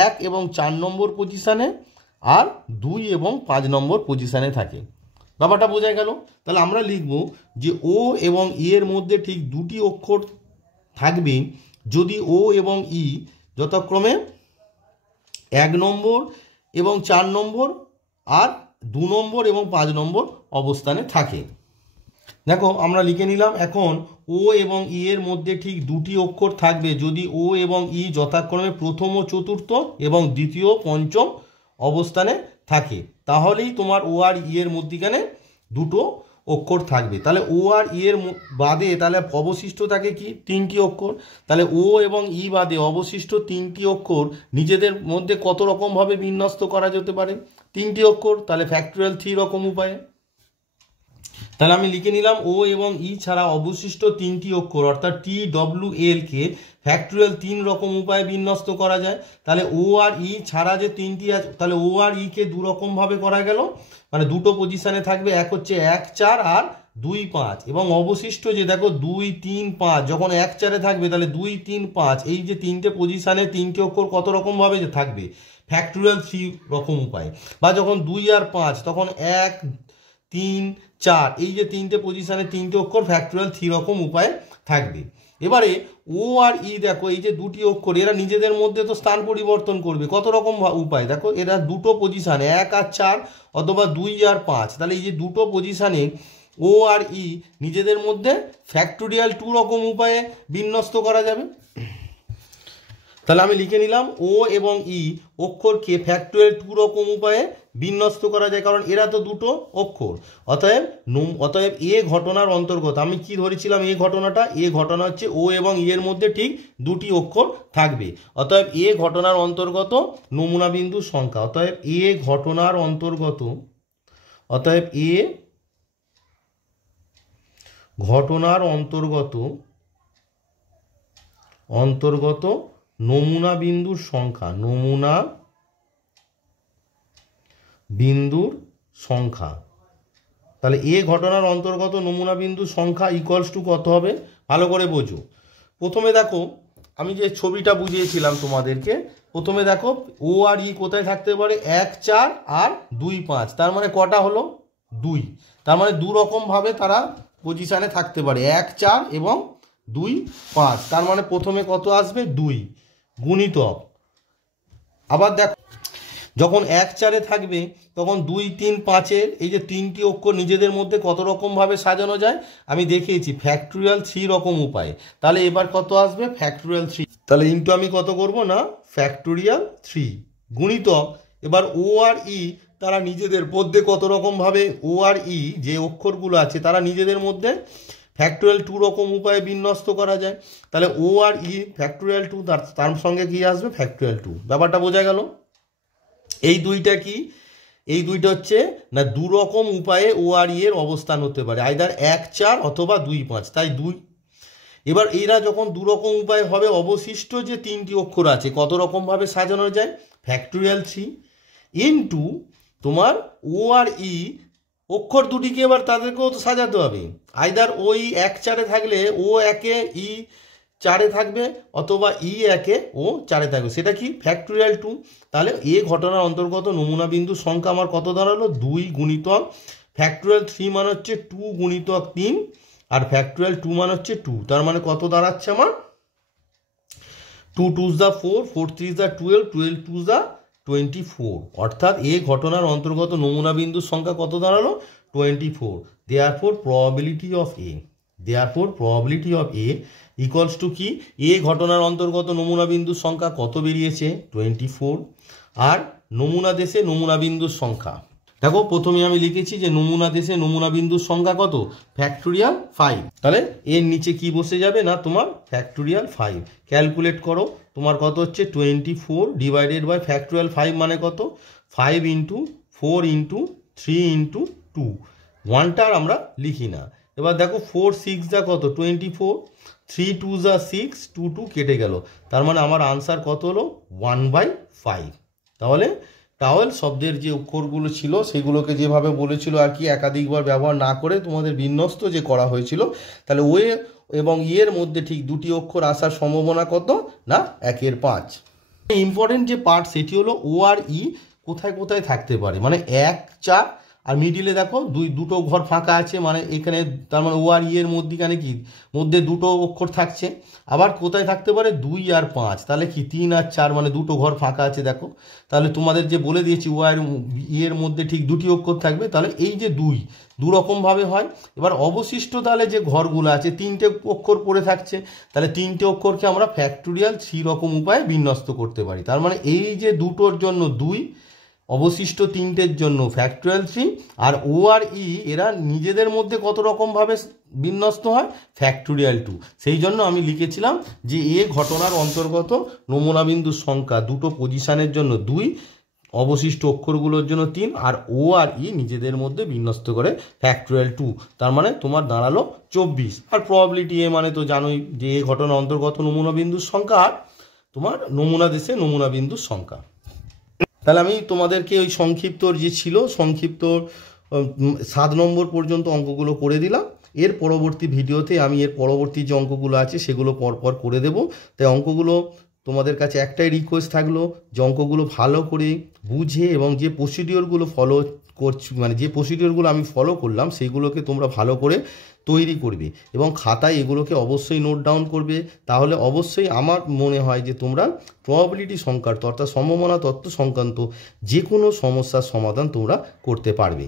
1 এবং 4 নম্বর পজিশানে আর 2 এবং 5 নম্বর পজিশানে থাকে। ব্যাপারটা বোঝা গেল? তাহলে আমরা লিখব যে ও এবং ই এর মধ্যে ঠিক দুটি অক্ষর থাকবে যদি ও এবং ই যথাক্রমে 1 নম্বর এবং 4 নম্বর আর 2 নম্বর এবং 5 নম্বর অবস্থানে থাকে। দেখো আমরা লিখে নিলাম, এখন ও এবং ই এর মধ্যে ঠিক দুটি অক্ষর থাকবে যদি ও এবং ই যথাক্রমে প্রথম ও চতুর্থ এবং দ্বিতীয় পঞ্চম অবস্থানে থাকে, তাহলেই তোমার ও আর ই এর মধ্যিখানে দুটো অক্ষর থাকবে। তাহলে ও আর ই এর বাদে তাহলে অবশিষ্ট থাকে কি? 3টি অক্ষর। তাহলে ও এবং ই বাদে অবশিষ্ট 3টি অক্ষর নিজেদের মধ্যে কত রকমভাবে বিন্যস্ত করা যেতে পারে? 3টি অক্ষর। তাহলে ফ্যাক্টোরিয়াল 3 রকম উপায়ে। তাহলে আমি লিখে নিলাম ও এবং ই ছাড়া অবশিষ্ট 3টি অক্ষর অর্থাৎ TWL কে ফ্যাক্টোরিয়াল 3 রকম উপায়ে বিন্যস্ত করা যায়। তাহলে ও আর ই ছাড়া যে 3টি আছে, তাহলে ও আর ই কে 2 রকমভাবে করা গেল, মানে দুটো পজিশানে থাকবে, এক হচ্ছে 1, 4 আর 2, 5। এবং অবশিষ্ট যে দেখো 2, 3, 5 যখন 1, 4-এ থাকবে, তাহলে 2, 3, 5 এই যে 3টে পজিশানে 3টি অক্ষর কত রকমভাবে যে থাকবে? ফ্যাক্টোরিয়াল 3 রকম উপায়। বা যখন 2 আর 5 তখন 1, 3, 4 এই যে 3টে পজিশানে 3টে অক্ষর ফ্যাক্টোরিয়াল 3 রকম উপায়ে থাকবে। এবারে ও আর ই দেখো, এই যে দুটি অক্ষর এরা নিজেদের মধ্যে তো স্থান পরিবর্তন করবে। কত রকম উপায় দেখো, এরা দুটো পজিশানে 1 আর 4 অথবা 2 আর 5, তাহলে এই যে দুটো পজিশানে ও আর ই নিজেদের মধ্যে ফ্যাক্টোরিয়াল 2 রকম উপায়ে বিন্যস্ত করা যাবে। তাহলে আমি লিখে নিলাম ও এবং ই অক্ষরকে ফ্যাক্টোরিয়াল 2 রকম উপায়ে বিন্যস্ত করা যায়, কারণ এরা তো দুটো অক্ষর। অতএব এ ঘটনার অন্তর্গত আমি কি ধরেছিলাম, এ ঘটনা হচ্ছে ও এবং ই এর মধ্যে ঠিক দুটি অক্ষর থাকবে। অতএব এ ঘটনার অন্তর্গত নমুনা বিন্দুর সংখ্যা, অতএব এ ঘটনার অন্তর্গত নমুনা বিন্দুর সংখ্যা, তাহলে এ ঘটনার অন্তর্গত নমুনা বিন্দুর সংখ্যা ইকুয়ালস টু কত হবে, ভালো করে বোঝো। প্রথমে দেখো আমি যে ছবিটা বুঝিয়েছিলাম তোমাদেরকে, প্রথমে দেখো ও আর ই কোথায় থাকতে পারে, 1 4 আর 2 5, তার মানে কটা হলো 2, তার মানে দু রকম ভাবে তারা পজিশানে থাকতে পারে, 1 4 এবং 2 5, তার মানে প্রথমে কত আসবে 2 গুণিতক। আবার দেখো যখন 1 4-এ থাকবে তখন 2 3 5-এর এই যে তিনটি অক্ষর নিজেদের মধ্যে কত রকমভাবে সাজানো যায় আমি দেখিয়েছি, ফ্যাক্টোরিয়াল 3 রকম উপায়ে। তাহলে এবার কত আসবে, ফ্যাক্টোরিয়াল 3, তাহলে ইন্টু আমি কত করব না ফ্যাক্টোরিয়াল 3 গুণিতক। এবার ও আর ই তারা নিজেদের মধ্যে কত রকমভাবে, ও আর ই যে অক্ষরগুলো আছে তারা নিজেদের মধ্যে ফ্যাক্টোরিয়াল 2 রকম উপায়ে বিন্যস্ত করা যায়। তাহলে ও আর ই ফ্যাক্টোরিয়াল 2, তার সঙ্গে কি আসবে ফ্যাক্টোরিয়াল 2, ব্যাপারটা বোঝা গেল। এই দুইটা কি, এই দুইটা হচ্ছে না দু রকম উপায়ে ও আর ই এর অবস্থান হতে পারে, আইদার 1 4 অথবা 2 5, তাই 2। এবার এরা যখন দু রকম উপায় হবে, অবশিষ্ট যে তিনটি অক্ষর আছে কত রকমভাবে সাজানো যায়, ফ্যাক্টোরিয়াল 3 ইন্টু তোমার ও আর ই অক্ষর দুটিকে এবার তাদেরকেও তো সাজাতে হবে, আইদার ওই 1 4-এ থাকলে ও 1-এ ই 4-এ থাকবে অথবা ই 1-এ ও 4-এ থাকবে, সেটা কি ফ্যাক্টোরিয়াল 2। তাহলে এ ঘটনার অন্তর্গত নমুনা বিন্দুর সংখ্যা আমার কত দাঁড়ালো, 2 গুণিতক ফ্যাক্টোরিয়াল 3 মানে হচ্ছে 2 গুণিতক 3, আর ফ্যাক্টোরিয়াল 2 মানে হচ্ছে 2, তার মানে কত দাঁড়াচ্ছে আমার 2 2s 4, 4 3s 12, 12 2s 24, অর্থাৎ এ ঘটনার অন্তর্গত নমুনা বিন্দুর সংখ্যা কত দাঁড়ালো 24। Therefore probability of A equals to কি, এ ঘটনার অন্তর্গত নমুনা বিন্দুর সংখ্যা কত বেরিয়েছে 24, আর নমুনা দেশে নমুনা বিন্দুর সংখ্যা দেখো প্রথমে আমি লিখেছি যে নমুনা দেশে নমুনা বিন্দুর সংখ্যা কত ফ্যাক্টোরিয়াল 5, তাহলে এর নিচে কি বসে যাবে না তোমার ফ্যাক্টোরিয়াল 5। ক্যালকুলেট করো তোমার কত হচ্ছে 24 ডিভাইডেড বাই ফ্যাক্টোরিয়াল 5 মানে কত 5 ইন্টু 4 ইন্টু 3 ইন্টু 2, 1টা আর আমরা লিখি না। এবার দেখো 4 6 যা কত 24, 3 2 যা 6, 2 2 কেটে গেল, তার মানে আমার আনসার কত হলো 1/5। তাহলে টাওয়েল শব্দের যে অক্ষরগুলো ছিল সেগুলোকে যেভাবে বলেছিল আর কি একাধিকবার ব্যবহার না করে তোমাদের বিন্যস্ত যে করা হয়েছিল, তাহলে ও এবং ইয়ের মধ্যে ঠিক দুটি অক্ষর আসার সম্ভাবনা কত না 1/5। ইম্পর্টেন্ট যে পার্ট সেটি হলো ও আর ই কোথায় কোথায় থাকতে পারে, মানে 1 4 আর মিডিলে দেখো দুটো ঘর ফাঁকা আছে, মানে এখানে তার মানে ও আর ই এর মধ্যখানে কি মধ্যে দুটো অক্ষর থাকছে। আবার কোথায় থাকতে পারে 2 আর 5, তাহলে কি 3 আর 4 মানে দুটো ঘর ফাঁকা আছে দেখো। তাহলে তোমাদের যে বলে দিয়েছি ও আর ই এর মধ্যে ঠিক দুটি অক্ষর থাকবে, তাহলে এই যে দু রকমভাবে হয়। এবার অবশিষ্ট তাহলে যে ঘরগুলো আছে 3টে অক্ষর পড়ে থাকছে, তাহলে 3টে অক্ষরকে আমরা ফ্যাক্টোরিয়াল 3 রকম উপায়ে বিন্যস্ত করতে পারি। তার মানে এই যে দুটোর জন্য 2, অবশিষ্ট 3টের জন্য ফ্যাক্টোরিয়াল 3, আর ও আর ই এরা নিজেদের মধ্যে কত রকমভাবে বিন্যস্ত হয় ফ্যাক্টোরিয়াল 2। সেই জন্য আমি লিখেছিলাম যে এ ঘটনার অন্তর্গত নমুনা বিন্দুর সংখ্যা দুটো পজিশনের জন্য 2, অবশিষ্ট অক্ষরগুলোর জন্য 3, আর ও আর ই নিজেদের মধ্যে বিন্যস্ত করে ফ্যাক্টোরিয়াল 2, তার মানে তোমার দাঁড়ালো 24। আর প্রবাবিলিটি এ মানে তো জানোই যে এ ঘটনার অন্তর্গত নমুনা বিন্দুর সংখ্যা আর তোমার নমুনা দেশে নমুনা বিন্দুর সংখ্যা। তাহলে আমি তোমাদেরকে ওই সংক্ষিপ্তর যে ছিল সংক্ষিপ্ত 7 নম্বর পর্যন্ত অঙ্কগুলো করে দিলাম। এর পরবর্তী ভিডিওতে আমি এর পরবর্তী যে অঙ্কগুলো আছে সেগুলো পরপর করে দেব। তাই অঙ্কগুলো তোমাদের কাছে একটাই রিকোয়েস্ট থাকলো যে অঙ্কগুলো ভালো করে বুঝে এবং যে প্রসিডিওরগুলো ফলো মানে যে প্রসিডিওরগুলো আমি ফলো করলাম সেইগুলোকে তোমরা ভালো করে তৈরি করবে এবং খাতায় এগুলোকে অবশ্যই নোট ডাউন করবে। তাহলে অবশ্যই আমার মনে হয় যে তোমরা প্রবাবিলিটি সংক্রান্ত অর্থাৎ সম্ভাবনা তত্ত্ব সংক্রান্ত যে কোনো সমস্যার সমাধান তোমরা করতে পারবে।